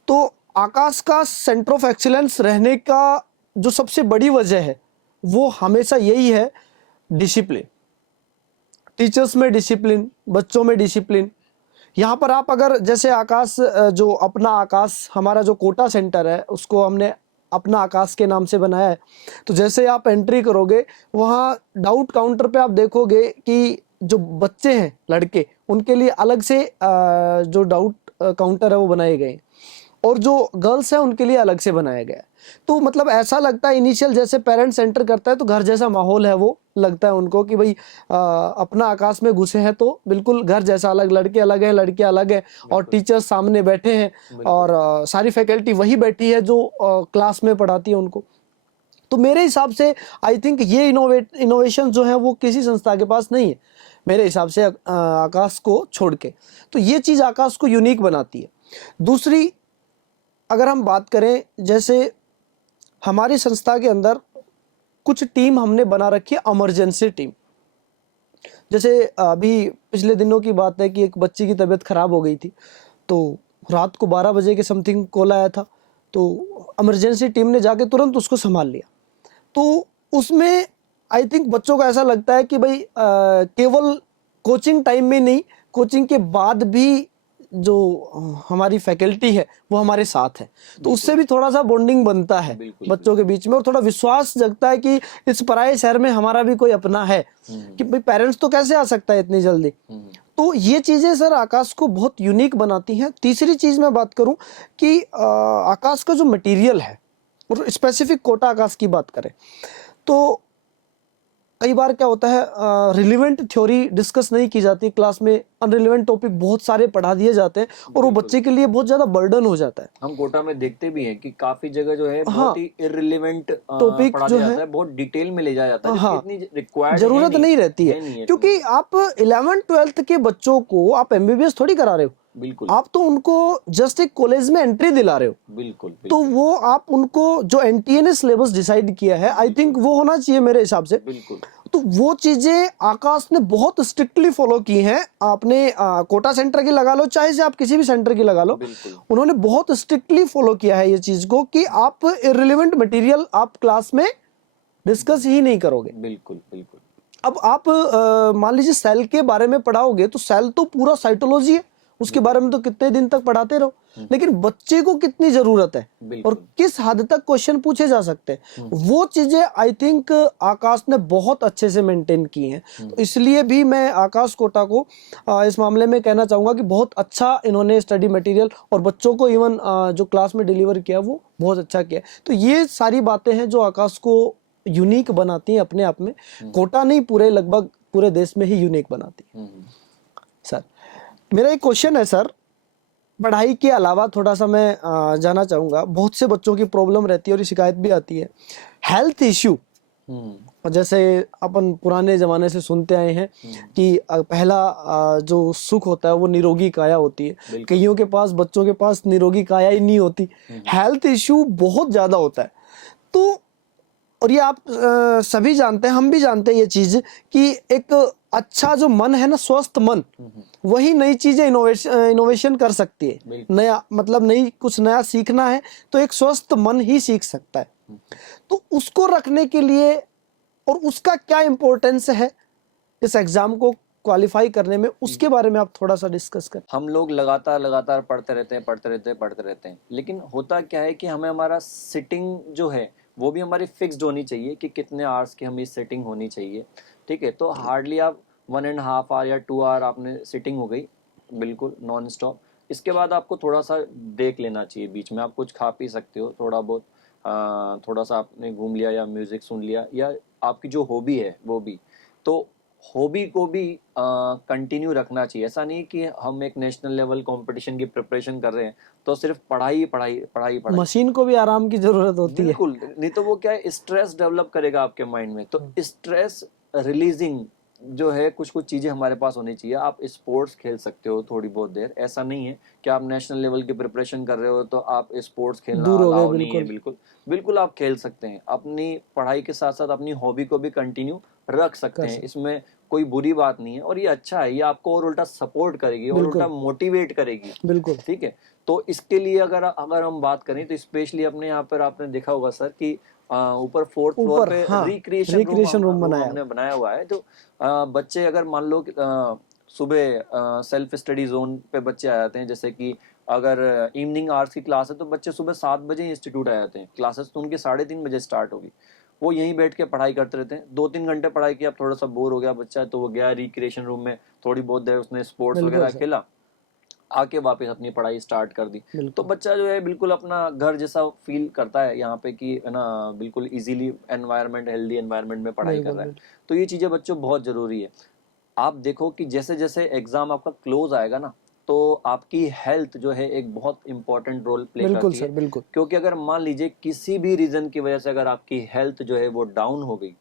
तो आकाश का सेंटर ऑफ एक्सीलेंस रहने का जो सबसे बड़ी वजह है वो हमेशा यही है, डिसिप्लिन। टीचर्स में डिसिप्लिन, बच्चों में डिसिप्लिन। यहाँ पर आप अगर जैसे आकाश, जो अपना आकाश हमारा जो कोटा सेंटर है उसको हमने अपना आकाश के नाम से बनाया है, तो जैसे आप एंट्री करोगे वहाँ डाउट काउंटर पे आप देखोगे कि जो बच्चे हैं लड़के, उनके लिए अलग से जो डाउट काउंटर है वो बनाए गए। और जो गर्ल्स हैं उनके लिए अलग से बनाया गया है। तो मतलब ऐसा लगता है इनिशियल जैसे पेरेंट्स एंटर करता है तो घर जैसा माहौल है, वो लगता है उनको कि भाई अपना आकाश में घुसे हैं तो बिल्कुल घर जैसा अलग, लड़के अलग हैं, लड़कियां अलग हैं, और टीचर्स सामने बैठे हैं और सारी फैकल्टी वही बैठी है जो क्लास में पढ़ाती है उनको। तो मेरे हिसाब से आई थिंक ये इनोवेशन जो है वो किसी संस्था के पास नहीं है मेरे हिसाब से, आकाश को छोड़ के। तो ये चीज़ आकाश को यूनिक बनाती है। दूसरी अगर हम बात करें, जैसे हमारी संस्था के अंदर कुछ टीम हमने बना रखी है, इमरजेंसी टीम। जैसे अभी पिछले दिनों की बात है कि एक बच्ची की तबीयत खराब हो गई थी, तो रात को 12 बजे के समथिंग कॉल आया था, तो इमरजेंसी टीम ने जाके तुरंत उसको संभाल लिया। तो उसमें आई थिंक बच्चों को ऐसा लगता है कि भाई केवल कोचिंग टाइम में नहीं, कोचिंग के बाद भी जो हमारी फैकल्टी है वो हमारे साथ है, तो उससे भी थोड़ा सा बॉन्डिंग बनता है बच्चों के बीच में, और थोड़ा विश्वास जगता है कि इस पराये शहर में हमारा भी कोई अपना है, कि भाई पेरेंट्स तो कैसे आ सकता है इतनी जल्दी। तो ये चीज़ें सर आकाश को बहुत यूनिक बनाती हैं। तीसरी चीज़ मैं बात करूं कि आकाश का जो मटेरियल है, और स्पेसिफिक कोटा आकाश की बात करें तो कई बार क्या होता है, रिलेवेंट थ्योरी डिस्कस नहीं की जाती क्लास में, अनरिलेवेंट टॉपिक बहुत सारे पढ़ा दिए जाते हैं और वो बच्चे के लिए बहुत ज्यादा बर्डन हो जाता है। हम कोटा में देखते भी हैं कि काफी जगह जो है हाँ, बहुत ही इररिलेवेंट टॉपिक पढ़ा जो दिया है, जाता है, बहुत डिटेल में ले जाया जाता है, हाँ, जिसकी इतनी रिक्वायर्ड जरूरत नहीं रहती है, नहीं है क्योंकि आप 11th-12th के बच्चों को आप एमबीबीएस थोड़ी करा रहे हो, बिल्कुल आप तो उनको जस्ट एक कॉलेज में एंट्री दिला रहे हो। बिल्कुल तो वो आप उनको जो एनटीए ने सिलेबस डिसाइड किया है, आई थिंक वो होना चाहिए मेरे हिसाब से। बिल्कुल तो वो चीजें आकाश ने बहुत स्ट्रिक्टली फॉलो की हैं। आपने कोटा सेंटर की लगा लो, चाहे से आप किसी भी सेंटर की लगा लो, उन्होंने बहुत स्ट्रिक्टली फॉलो किया है ये चीज को कि आप इररिलेवेंट मटेरियल आप क्लास में डिस्कस ही नहीं करोगे। बिल्कुल बिल्कुल। अब आप मान लीजिए सेल के बारे में पढ़ाओगे तो सेल तो पूरा साइटोलॉजी है, उसके बारे में तो कितने दिन तक पढ़ाते रहो, लेकिन बच्चे को कितनी जरूरत है और किस हद तक क्वेश्चन पूछे जा सकते हैं, वो चीजें आई थिंक आकाश ने बहुत अच्छे से मेंटेन की हैं। तो इसलिए भी मैं आकाश कोटा को इस मामले में कहना चाहूंगा कि बहुत अच्छा इन्होंने स्टडी मटेरियल और बच्चों को इवन जो क्लास में डिलीवर किया वो बहुत अच्छा किया। तो ये सारी बातें हैं जो आकाश को यूनिक बनाती हैं अपने आप में। कोटा नहीं, पूरे लगभग पूरे देश में ही यूनिक बनाती है। सर मेरा एक क्वेश्चन है सर, पढ़ाई के अलावा थोड़ा सा मैं जानना चाहूंगा, बहुत से बच्चों की प्रॉब्लम रहती है और शिकायत भी आती है, हेल्थ इश्यू। जैसे अपन पुराने जमाने से सुनते आए हैं कि पहला जो सुख होता है वो निरोगी काया होती है, कईयों के पास, बच्चों के पास निरोगी काया ही नहीं होती, हेल्थ इश्यू बहुत ज्यादा होता है। तो और ये आप सभी जानते हैं, हम भी जानते हैं ये चीज कि एक अच्छा जो मन है ना, स्वस्थ मन, वही नई चीजें इनोवेशन कर सकती है। नया मतलब नई कुछ नया सीखना है तो एक स्वस्थ मन ही सीख सकता है। तो उसको रखने के लिए और उसका क्या इम्पोर्टेंस है इस एग्जाम को क्वालिफाई करने में, उसके बारे में आप थोड़ा सा डिस्कस करें। हम लोग लगातार पढ़ते रहते हैं, लेकिन होता क्या है कि हमें हमारा सिटिंग जो है वो भी हमारी फिक्स्ड होनी चाहिए कि कितने आवर्स की हमें सिटिंग होनी चाहिए। ठीक है, तो हार्डली आप 1.5 आवर या 2 आवर आपने सिटिंग हो गई बिल्कुल नॉन स्टॉप। इसके बाद आपको थोड़ा सा देख लेना चाहिए, बीच में आप कुछ खा पी सकते हो, थोड़ा बहुत थोड़ा सा आपने घूम लिया या म्यूजिक सुन लिया, या आपकी जो हॉबी है वो भी। तो हॉबी को भी कंटिन्यू रखना चाहिए। ऐसा नहीं कि हम एक नेशनल लेवल कंपटीशन की प्रिपरेशन कर रहे हैं तो सिर्फ पढ़ाई पढ़ाई पढ़ाई पढ़ाई। मशीन को भी आराम की जरूरत होती है। बिल्कुल, नहीं तो वो क्या है, स्ट्रेस डेवलप करेगा आपके माइंड में। तो स्ट्रेस रिलीजिंग जो है कुछ कुछ चीजें हमारे पास होनी चाहिए। आप स्पोर्ट्स खेल सकते हो थोड़ी बहुत देर, ऐसा नहीं है कि आप नेशनल लेवल की प्रिपरेशन कर रहे हो तो आप स्पोर्ट्स खेलना दूर हो गए, अलाउ नहीं है। बिल्कुल। बिल्कुल बिल्कुल आप खेल सकते हैं, अपनी पढ़ाई के साथ साथ अपनी हॉबी को भी कंटिन्यू रख सकते हैं, इसमें कोई बुरी बात नहीं है। और ये अच्छा है, ये आपको और उल्टा सपोर्ट करेगी और उल्टा मोटिवेट करेगी। बिल्कुल ठीक है, तो इसके लिए अगर अगर हम बात करें तो स्पेशली अपने यहाँ पर आपने देखा होगा सर कि ऊपर 4th फ्लोर पे हाँ, रिक्रिएशन रूम बनाया हमने बनाया हुआ है। तो बच्चे अगर मान लो सुबह सेल्फ स्टडी जोन पे बच्चे आ जाते हैं, जैसे कि अगर इवनिंग आवर्स की क्लास है तो बच्चे सुबह 7 बजे इंस्टीट्यूट आ जाते हैं, क्लासेस तो उनकी 3:30 बजे स्टार्ट होगी। वो यहीं बैठ के पढ़ाई करते रहते हैं, 2-3 घंटे पढ़ाई किया, अब थोड़ा सा बोर हो गया बच्चा तो वो गया रिक्रिएशन रूम में, थोड़ी बहुत देर उसने स्पोर्ट्स वगैरह खेला, आके वापस अपनी पढ़ाई स्टार्ट कर दी। तो बिल्कुल बच्चा जो है बिल्कुल अपना घर जैसा फील करता है यहाँ पे कि है ना, बिल्कुल इजीली एनवायरनमेंट, हेल्दी एनवायरनमेंट में पढ़ाई कर बिल्कुल रहा है। बिल्कुल तो ये चीज़ें बच्चों बहुत ज़रूरी है। आप देखो कि जैसे जैसे एग्ज़ाम आपका क्लोज आएगा ना, तो आपकी हेल्थ जो है एक बहुत इंपॉर्टेंट रोल प्ले बिल्कुल करती है। सर बिल्कुल। क्योंकि अगर मान लीजिए किसी भी रीज़न की वजह से अगर आपकी हेल्थ जो है वो डाउन हो गई,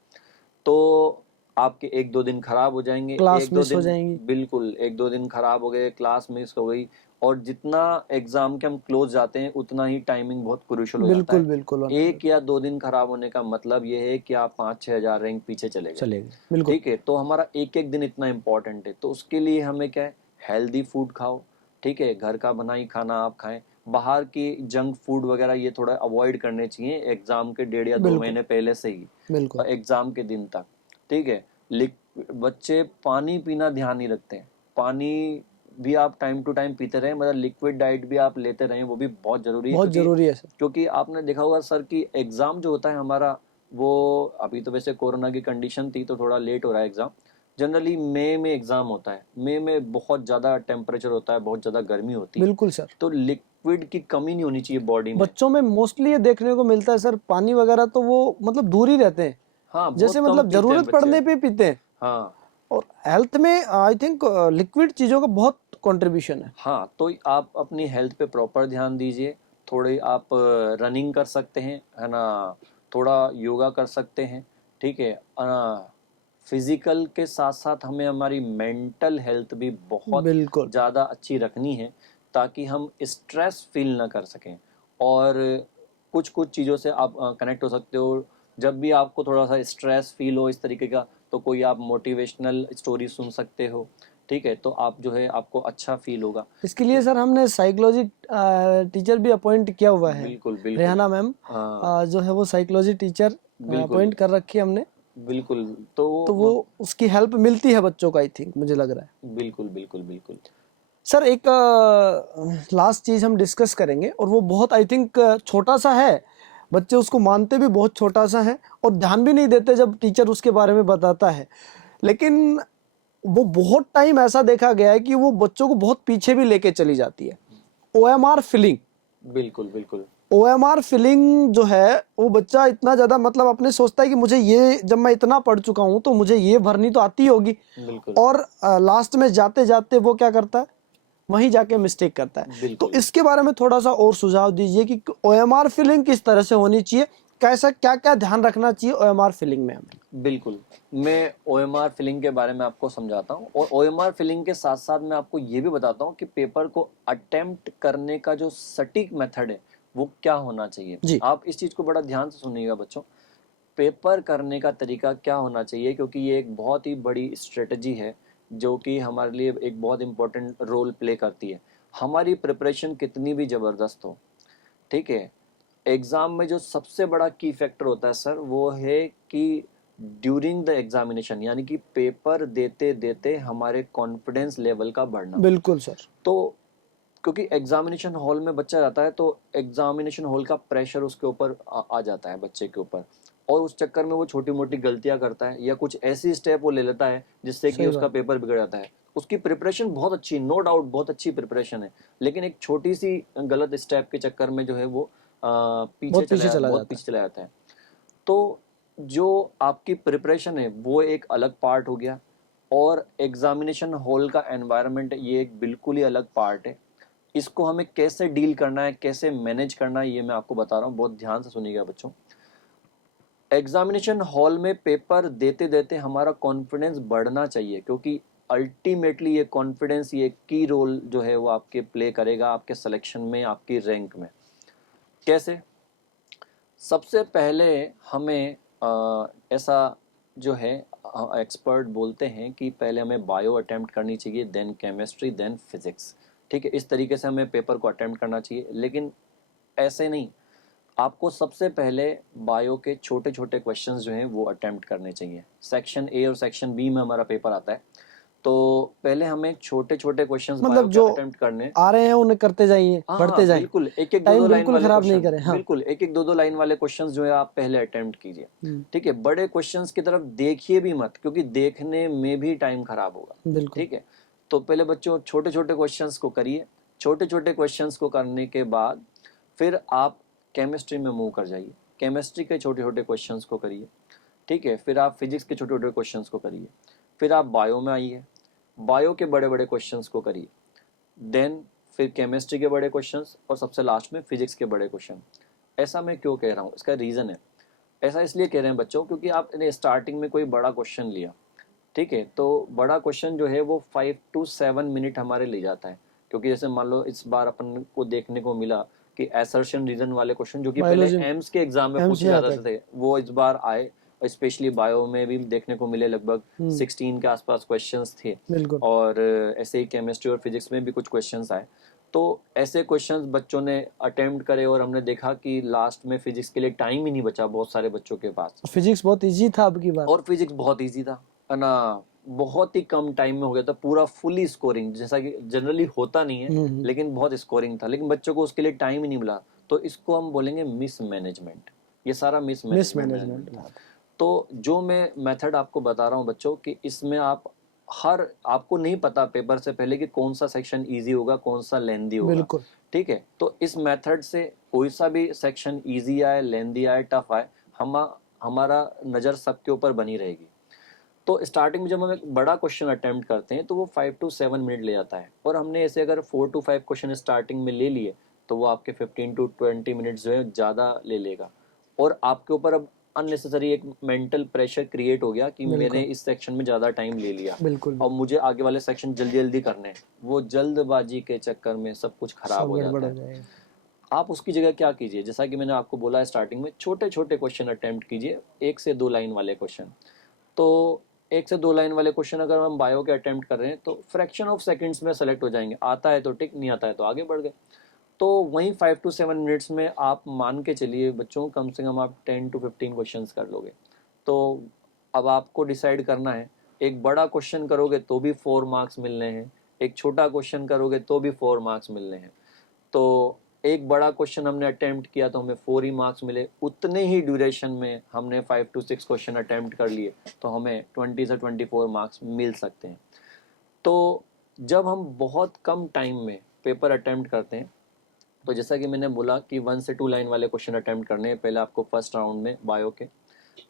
तो आपके 1-2 दिन खराब हो जाएंगे। क्लास एक दो मिस हो दिन जाएंगी। बिल्कुल, 1-2 दिन खराब हो गए, क्लास मिस हो गई। और जितना एग्जाम के हम क्लोज जाते हैं उतना ही टाइमिंग बहुत क्रूशियल हो जाता बिल्कुल है। बिल्कुल 1 या 2 दिन खराब होने का मतलब ये है कि आप 5-6 हज़ार रैंक पीछे चले गए। चले गए बिल्कुल। ठीक है, तो हमारा एक एक दिन इतना इम्पोर्टेंट है। तो उसके लिए हमें क्या है, हेल्दी फूड खाओ। ठीक है, घर का बनाई खाना आप खाएं। बाहर की जंक फूड वगैरह ये थोड़ा अवॉइड करने चाहिए एग्जाम के 1.5 या 2 बिल्कुल महीने पहले से ही, बिल्कुल एग्जाम के दिन तक। ठीक है। बच्चे पानी पीना ध्यान नहीं रखते हैं। पानी भी आप टाइम टू टाइम पीते रहें, मतलब लिक्विड डाइट भी आप लेते रहें, वो भी बहुत ज़रूरी है। बहुत क्योंकि जरूरी है सर। क्योंकि आपने देखा होगा सर कि एग्ज़ाम जो होता है हमारा, वो अभी तो वैसे कोरोना की कंडीशन थी तो थोड़ा लेट हो रहा है एग्ज़ाम। जनरली मई में एग्ज़ाम होता है। मई में बहुत ज़्यादा टेम्परेचर होता है, बहुत ज़्यादा गर्मी होती है। बिल्कुल सर। तो लिक्विड की कमी नहीं होनी चाहिए बॉडी में। बच्चों में मोस्टली ये देखने को मिलता है सर, पानी वगैरह तो वो मतलब दूर ही रहते हैं, हाँ, जैसे बहुत कम मतलब पीते हैं जरूरत बच्चे। पड़ने पे पीते हैं। हाँ और हेल्थ में आई थिंक लिक्विड चीजों का बहुत कंट्रीब्यूशन है। हाँ, तो आप अपनी हेल्थ पे प्रॉपर ध्यान दीजिए। थोड़ी आप रनिंग कर सकते हैं, है ना, थोड़ा योगा कर सकते हैं। ठीक है। फिजिकल के साथ साथ हमें हमारी मेंटल हेल्थ भी बहुत बिल्कुल ज़्यादा अच्छी रखनी है, ताकि हम स्ट्रेस फील ना कर सकें। और कुछ कुछ चीज़ों से आप कनेक्ट हो सकते हो। जब भी आपको थोड़ा सा स्ट्रेस फील हो इस तरीके का, तो कोई आप मोटिवेशनल स्टोरी सुन सकते हो। ठीक है, तो आप जो है आपको अच्छा फील होगा। इसके लिए सर हमने साइकोलॉजी टीचर भी अपॉइंट किया हुआ है। बिल्कुल बिल्कुल। रेहाना मैम हाँ जो है वो साइकोलॉजी टीचर बिल्कुल अपॉइंट कर रखी है हमने। बिल्कुल। तो तो वो उसकी हेल्प मिलती है बच्चों को, आई थिंक मुझे लग रहा है। बिल्कुल बिल्कुल बिल्कुल। सर एक लास्ट चीज हम डिस्कस करेंगे, और वो बहुत आई थिंक छोटा सा है, बच्चे उसको मानते भी बहुत छोटा सा है और ध्यान भी नहीं देते जब टीचर उसके बारे में बताता है। लेकिन वो बहुत टाइम ऐसा देखा गया है कि वो बच्चों को बहुत पीछे भी लेके चली जाती है। OMR filling. बिल्कुल बिल्कुल ओएमआर फिलिंग जो है, वो बच्चा इतना ज्यादा मतलब अपने सोचता है कि मुझे ये, जब मैं इतना पढ़ चुका हूं तो मुझे ये भरनी तो आती होगी। बिल्कुल और लास्ट में जाते जाते वो क्या करता है, वहीं जाके मिस्टेक करता है। तो बिल्कुल इसके बारे में थोड़ा सा और सुझाव दीजिए कि ओएमआर फिलिंग किस तरह से होनी चाहिए, कैसा क्या क्या ध्यान रखना चाहिए ओएमआर फिलिंग में हमें। बिल्कुल। मैं ओएमआर फिलिंग के बारे में आपको समझाता हूँ, और ओएमआर फिलिंग के साथ साथ मैं आपको ये भी बताता हूँ कि पेपर को अटेम्प्ट करने का जो सटीक मेथड है वो क्या होना चाहिए। जी आप इस चीज़ को बड़ा ध्यान से सुनिएगा बच्चों। पेपर करने का तरीका क्या होना चाहिए, क्योंकि ये एक बहुत ही बड़ी स्ट्रेटजी है जो कि हमारे लिए एक बहुत इंपॉर्टेंट रोल प्ले करती है। हमारी प्रिपरेशन कितनी भी ज़बरदस्त हो, ठीक है, एग्ज़ाम में जो सबसे बड़ा की फैक्टर होता है सर, वो है कि ड्यूरिंग द एग्जामिनेशन, यानी कि पेपर देते देते हमारे कॉन्फिडेंस लेवल का बढ़ना। बिल्कुल सर। तो क्योंकि एग्जामिनेशन हॉल में बच्चा जाता है, तो एग्जामिनेशन हॉल का प्रेशर उसके ऊपर आ जाता है बच्चे के ऊपर, और उस चक्कर में वो छोटी मोटी गलतियां करता है या कुछ ऐसी स्टेप वो ले लेता है जिससे कि सही उसका बात। पेपर बिगड़ जाता है। उसकी प्रिपरेशन बहुत अच्छी, नो डाउट बहुत अच्छी प्रिपरेशन है, लेकिन एक छोटी सी गलत स्टेप के चक्कर में जो है वो बहुत पीछे चला बहुत जाता है। पीछे चला जाता है। तो जो आपकी प्रिपरेशन है वो एक अलग पार्ट हो गया, और एग्जामिनेशन हॉल का एनवायरनमेंट ये एक बिल्कुल ही अलग पार्ट है। इसको हमें कैसे डील करना है, कैसे मैनेज करना है, ये मैं आपको बता रहा हूँ, बहुत ध्यान से सुनिएगा बच्चों। एग्जामिनेशन हॉल में पेपर देते देते हमारा कॉन्फिडेंस बढ़ना चाहिए, क्योंकि अल्टीमेटली ये कॉन्फिडेंस, ये की रोल जो है वो आपके प्ले करेगा आपके सिलेक्शन में, आपकी रैंक में। कैसे? सबसे पहले हमें ऐसा जो है, एक्सपर्ट बोलते हैं कि पहले हमें बायो अटेम्प्ट करनी चाहिए, देन केमिस्ट्री, देन फिजिक्स। ठीक है, इस तरीके से हमें पेपर को अटेम्प्ट करना चाहिए। लेकिन ऐसे नहीं, आपको सबसे पहले बायो के छोटे छोटे क्वेश्चंस जो हैं वो अटेम्प्ट करने चाहिए। सेक्शन ए और सेक्शन बी में हमारा पेपर आता है, तो पहले हमें छोटे छोटे क्वेश्चंस बायो मतलब के जो अटेम्प्ट करने। आ रहे हैं उन्हें करते जाइए, हाँ बढ़ते हाँ जाएं। बिल्कुल, एक एक दो दो टाइम लाइन बिल्कुल वाले खराब नहीं क्वेश्चन, करें। हाँ। बिल्कुल एक एक दो दो लाइन वाले क्वेश्चंस जो है आप पहले अटेम्प्ट कीजिए। हम्म, ठीक है, बड़े क्वेश्चंस की तरफ देखिए भी मत, क्योंकि देखने में भी टाइम खराब होगा। बिल्कुल। ठीक है, तो पहले बच्चों छोटे छोटे क्वेश्चंस को करिए, छोटे छोटे क्वेश्चंस को करने के बाद फिर आप केमिस्ट्री में मूव कर जाइए, केमिस्ट्री के छोटे छोटे क्वेश्चंस को करिए, ठीक है। फिर आप फिजिक्स के छोटे छोटे क्वेश्चंस को करिए, फिर आप बायो में आइए, बायो के बड़े बड़े क्वेश्चंस को करिए, देन फिर केमिस्ट्री के बड़े क्वेश्चंस, और सबसे लास्ट में फिजिक्स के बड़े क्वेश्चन। ऐसा मैं क्यों कह रहा हूँ, इसका रीज़न है, ऐसा इसलिए कह रहे हैं बच्चों क्योंकि आपने स्टार्टिंग में कोई बड़ा क्वेश्चन लिया, ठीक है, तो बड़ा क्वेश्चन जो है वो 5 to 7 मिनट हमारे ले जाता है। क्योंकि जैसे मान लो इस बार अपन को देखने को मिला कि असर्शन रीजन वाले क्वेश्चन जो कि पहले Biology- एम्स के एग्जाम में एम्स पूछे में जाते आता थे, वो इस बार आए, स्पेशली बायो में भी देखने को मिले, लगभग 16 के आसपास क्वेश्चंस थे, बिल्कुल और ऐसे ही केमिस्ट्री और फिजिक्स में भी कुछ क्वेश्चंस आए। तो ऐसे क्वेश्चंस बच्चों ने अटेम्प्ट करे, और हमने देखा कि लास्ट में फिजिक्स के लिए टाइम ही नहीं बचा बहुत सारे बच्चों के पास, फिजिक्स बहुत इजी था अब की बार। और फिजिक्स बहुत इजी था, है ना, बहुत ही कम टाइम में हो गया था पूरा फुली स्कोरिंग, जैसा कि जनरली होता नहीं है, लेकिन बहुत स्कोरिंग था, लेकिन बच्चों को उसके लिए टाइम ही नहीं मिला। तो इसको हम बोलेंगे मिस मैनेजमेंट, ये सारा मिस मैनेजमेंट था। तो जो मैं मेथड आपको बता रहा हूँ बच्चों कि इसमें आपको नहीं पता पेपर से पहले कि कौन सा सेक्शन इजी होगा, कौन सा लेंदी होगा, बिल्कुल ठीक है। तो इस मेथड से कोई सा भी सेक्शन इजी आए, लेंदी आए, टफ आए, हमारा नज़र सबके ऊपर बनी रहेगी। तो स्टार्टिंग में जब हम एक बड़ा क्वेश्चन अटेम्प्ट करते हैं तो वो 5 to 7 मिनट ले जाता है, और हमने ऐसे अगर 4 to 5 क्वेश्चन स्टार्टिंग में ले लिए तो वो आपके 15 to 20 मिनट्स जो है ज़्यादा ले लेगा, और आपके ऊपर अब अननेसेसरी एक मेंटल प्रेशर क्रिएट हो गया कि मैंने इस सेक्शन में ज़्यादा टाइम ले लिया, बिल्कुल और मुझे आगे वाले सेक्शन जल्दी जल्दी करने हैं। वो जल्दबाजी के चक्कर में सब कुछ खराब हो जाता है। आप उसकी जगह क्या कीजिए, जैसा कि मैंने आपको बोला स्टार्टिंग में, छोटे छोटे क्वेश्चन अटेम्प्ट कीजिए, 1 से 2 लाइन वाले क्वेश्चन। तो 1 से 2 लाइन वाले क्वेश्चन अगर हम बायो के अटेम्प्ट कर रहे हैं तो फ्रैक्शन ऑफ सेकंड्स में सेलेक्ट हो जाएंगे, आता है तो टिक, नहीं आता है तो आगे बढ़ गए। तो वहीं 5 to 7 मिनट्स में आप मान के चलिए बच्चों, कम से कम आप 10 to 15 क्वेश्चंस कर लोगे। तो अब आपको डिसाइड करना है, एक बड़ा क्वेश्चन करोगे तो भी 4 मार्क्स मिलने हैं, एक छोटा क्वेश्चन करोगे तो भी 4 मार्क्स मिलने हैं। तो एक बड़ा क्वेश्चन हमने अटेम्प्ट किया तो हमें 4 ही मार्क्स मिले, उतने ही ड्यूरेशन में हमने 5 to 6 क्वेश्चन अटेम्प्ट कर लिए तो हमें 20 से 24 मार्क्स मिल सकते हैं। तो जब हम बहुत कम टाइम में पेपर अटेम्प्ट करते हैं, तो जैसा कि मैंने बोला कि 1 से 2 लाइन वाले क्वेश्चन अटेम्प्ट करने हैं पहले आपको फर्स्ट राउंड में बायो के,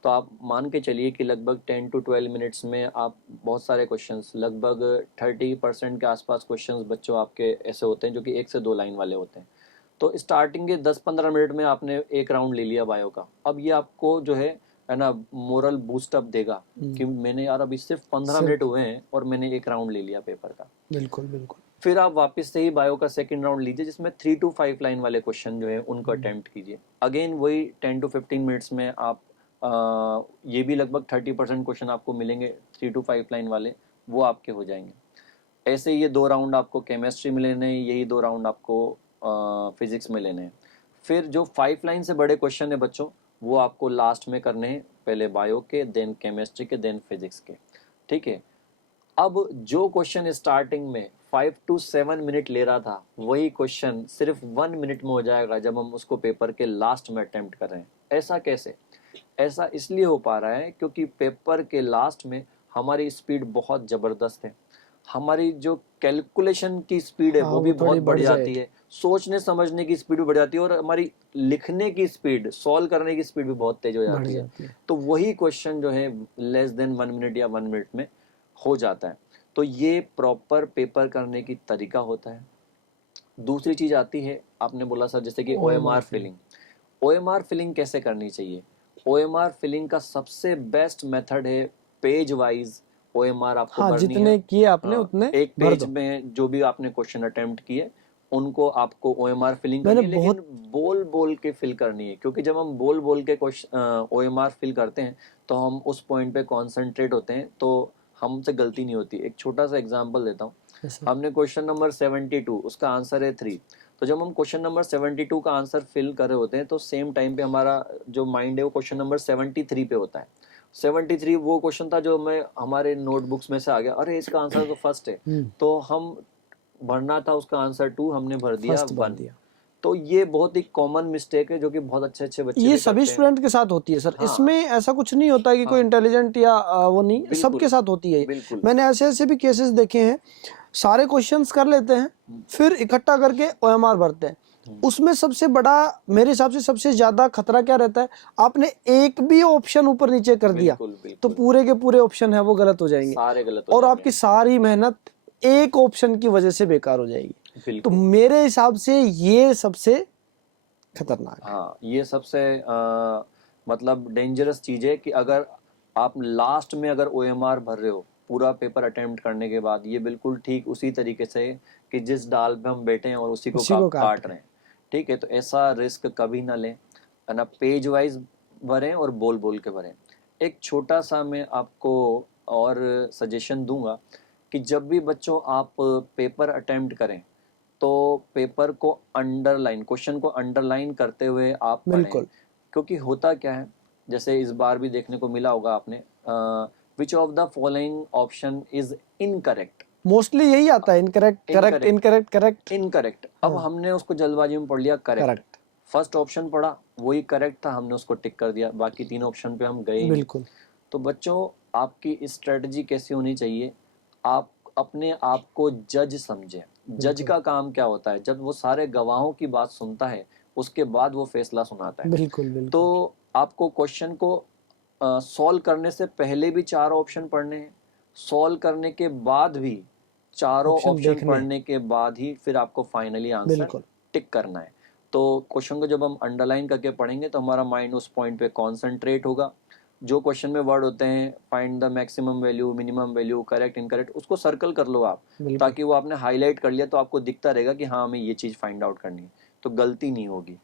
तो आप मान के चलिए कि लगभग 10 to 12 मिनट्स में आप बहुत सारे क्वेश्चंस, लगभग 30% के आसपास क्वेश्चंस बच्चों आपके ऐसे होते हैं जो कि 1 से 2 लाइन वाले होते हैं। तो स्टार्टिंग के 10-15 मिनट में आपने एक राउंड ले लिया बायो का, अब ये आपको जो है ना मोरल बूस्टअप देगा कि मैंने यार अभी सिर्फ 15 मिनट हुए हैं और मैंने एक राउंड ले लिया पेपर का। बिल्कुल बिल्कुल। फिर आप वापस से ही बायो का सेकंड राउंड लीजिए जिसमें 3 to 5 लाइन वाले क्वेश्चन जो है उनको अटेम्प्ट कीजिए। अगेन वही 10 to 15 मिनट्स में आप ये भी लगभग 30% क्वेश्चन आपको मिलेंगे 3 to 5 लाइन वाले, वो आपके हो जाएंगे। ऐसे ये 2 राउंड आपको केमिस्ट्री में लेने हैं, यही 2 राउंड आपको फिजिक्स में लेने हैं। फिर जो 5 लाइन से बड़े क्वेश्चन है बच्चों वो आपको लास्ट में करने हैं, पहले बायो के, देन केमिस्ट्री के, देन फिजिक्स के, ठीक है। अब जो क्वेश्चन स्टार्टिंग में 5 to 7 मिनट ले रहा था वही क्वेश्चन सिर्फ 1 मिनट में हो जाएगा जब हम उसको पेपर के लास्ट में अटेम्प्ट कर रहे हैं। ऐसा कैसे? ऐसा इसलिए हो पा रहा है क्योंकि पेपर के लास्ट में हमारी स्पीड बहुत ज़बरदस्त है, हमारी जो कैलकुलेशन की स्पीड है वो भी बहुत बढ़ जाती है, सोचने समझने की स्पीड भी बढ़ जाती है, और हमारी लिखने की स्पीड, सॉल्व करने की स्पीड भी बहुत तेज हो जाती है। तो वही क्वेश्चन जो है लेस देन 1 मिनट या 1 मिनट में हो जाता है। तो ये प्रॉपर पेपर करने की तरीका होता है। दूसरी चीज़ आती है, आपने बोला सर जैसे कि OMR फिलिंग। OMR फिलिंग कैसे करनी चाहिए? OMR फिलिंग का सबसे बेस्ट मेथड है पेज वाइज OMR आपको भरनी जितने है। किए आपने उतने एक पेज में जो भी आपने क्वेश्चन अटेम्प्ट किए उनको आपको OMR फिलिंग करनी है, लेकिन बोल बोल के फिल करनी है, क्योंकि जब हम बोल बोल के OMR फिल करते हैं तो हम उस पॉइंट पे कॉन्सेंट्रेट होते हैं, तो हमसे गलती नहीं होती। एक छोटा सा एग्जांपल देता हूँ। हमने क्वेश्चन नंबर 72, उसका आंसर है 3, तो जब हम क्वेश्चन नंबर 72 का आंसर फिल कर रहे होते हैं तो सेम टाइम पे हमारा जो माइंड है वो क्वेश्चन नंबर 73 पे होता है। 73 वो क्वेश्चन था जो मैं हमारे नोटबुक्स में से आ गया, अरे इसका आंसर तो फर्स्ट है, तो हम भरना था उसका आंसर 2, हमने भर दिया 1। तो ये बहुत ही कॉमन मिस्टेक है जो कि बहुत अच्छे अच्छे बच्चे ये भी सभी करते हैं। स्टूडेंट के साथ होती है सर। हाँ। इसमें ऐसा कुछ नहीं होता कि कोई इंटेलिजेंट या वो नहीं, बिल्कुल, सबके साथ होती है ये। बिल्कुल। मैंने ऐसे ऐसे भी केसेस देखे हैं, सारे क्वेश्चंस कर लेते हैं फिर इकट्ठा करके ओएमआर भरते हैं। उसमें सबसे बड़ा मेरे हिसाब से सबसे ज्यादा खतरा क्या रहता है, आपने एक भी ऑप्शन ऊपर नीचे कर दिया बिल्कुल, तो बिल्कुल। पूरे के पूरे ऑप्शन है वो गलत हो जाएंगे सारे गलत हो और जाएंगे। आपकी सारी मेहनत एक ऑप्शन की वजह से बेकार हो जाएगी। तो बिल्कुल। मेरे हिसाब से ये सबसे खतरनाक है। हाँ, ये सबसे मतलब डेंजरस चीज है कि अगर आप लास्ट में अगर ओएमआर भर रहे हो पूरा पेपर अटेम्प्ट करने के बाद, ये बिल्कुल ठीक उसी तरीके से कि जिस डाल पे हम बैठे हैं और उसी को उसी को काट काट रहे हैं। ठीक है, तो ऐसा रिस्क कभी ना लें, है ना। पेज वाइज भरें और बोल बोल के भरें। एक छोटा सा मैं आपको और सजेशन दूंगा कि जब भी बच्चों आप पेपर अटेम्प्ट करें तो पेपर को अंडरलाइन, क्वेश्चन को अंडरलाइन करते हुए आप पढ़ें। बिल्कुल। क्योंकि होता क्या है, जैसे इस बार भी देखने को मिला होगा आपने, which of the following option is incorrect. Mostly यही आता है, incorrect correct incorrect correct incorrect. अब हमने उसको जल्दबाजी में पढ़ लिया करेक्ट। करेक्ट। फर्स्ट ऑप्शन पढ़ा, वही करेक्ट था, हमने उसको टिक कर दिया, बाकी तीन ऑप्शन पे हम गए ही नहीं। बिल्कुल। तो बच्चों, आपकी स्ट्रेटजी कैसी होनी चाहिए, आप अपने आप को जज समझें। जज का काम क्या होता है, जब वो सारे गवाहों की बात सुनता है उसके बाद वो फैसला सुनाता है। बिल्कुल बिल्कुल। तो आपको क्वेश्चन को सॉल्व करने से पहले भी चार ऑप्शन पढ़ने हैं, सॉल्व करने के बाद भी चारों ऑप्शन ऑप्शन देखने। पढ़ने के बाद ही फिर आपको फाइनली आंसर बिल्कुल। टिक करना है। तो क्वेश्चन को जब हम अंडरलाइन करके पढ़ेंगे तो हमारा माइंड उस पॉइंट पे कॉन्सेंट्रेट होगा। जो क्वेश्चन में वर्ड होते हैं, find the maximum value, minimum value, correct incorrect, उसको सर्कल कर लो आप, बिल्कुल। ताकि वो आपने हाईलाइट कर लिया तो आपको दिखता रहेगा कि हाँ हमें ये चीज़ फाइंड आउट करनी है, तो गलती नहीं होगी।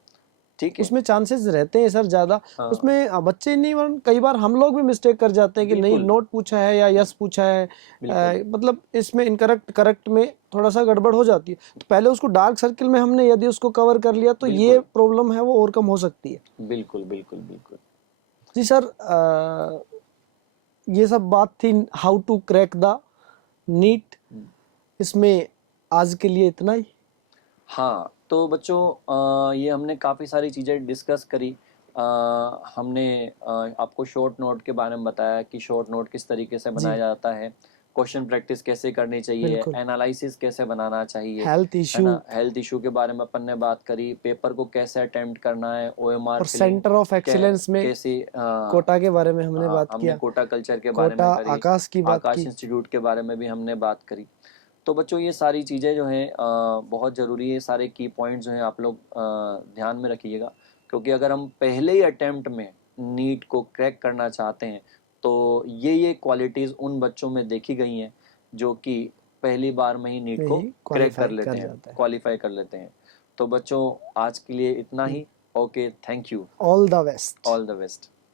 ठीक है। उसमें चांसेस रहते हैं सर ज्यादा। हाँ। उसमें बच्चे नहीं, वरन कई बार हम लोग भी मिस्टेक कर जाते हैं कि नहीं, बिल्कुल। नोट पूछा है या यस पूछा है, बिल्कुल। मतलब इसमें इनकरेक्ट करेक्ट में थोड़ा सा गड़बड़ हो जाती है। तो पहले उसको डार्क सर्किल में हमने यदि उसको कवर कर लिया तो ये बिल्कुल। प्रॉब्लम है वो ओवरकम हो सकती है। बिल्कुल बिल्कुल बिल्कुल। जी सर, ये सब बात थी how to crack the NEET. इसमें आज के लिए इतना ही। हाँ, तो बच्चों ये हमने काफ़ी सारी चीज़ें डिस्कस करी। हमने आपको शॉर्ट नोट के बारे में बताया कि शॉर्ट नोट किस तरीके से बनाया जी। जाता है, क्वेश्चन प्रैक्टिस कैसे करनी चाहिए, बिल्कुल। एनालिसिस कैसे बनाना चाहिए, हेल्थ है इशू ना। हेल्थ इशू के बारे में अपन ने बात करी, पेपर को कैसे अटेम्प्ट करना है, ओएमआर और फिलिंग सेंटर ऑफ एक्सीलेंस में कैसी, कोटा के बारे में हमने बात हमने किया, कोटा कल्चर के बारे कोटा में करी, आकाश की बात आकाश की। इंस्टीट्यूट के बारे में भी हमने बात करी। तो बच्चों, ये सारी चीज़ें जो हैं बहुत ज़रूरी है, सारे की पॉइंट्स जो हैं आप लोग ध्यान में रखिएगा। क्योंकि अगर हम पहले ही अटेम्प्ट में नीट को क्रैक करना चाहते हैं तो ये क्वालिटीज़ उन बच्चों में देखी गई हैं जो कि पहली बार में ही नीट को क्रैक कर लेते हैं, क्वालिफाई कर लेते हैं। तो बच्चों, आज के लिए इतना ही। Okay, thank you. All the best. All the best.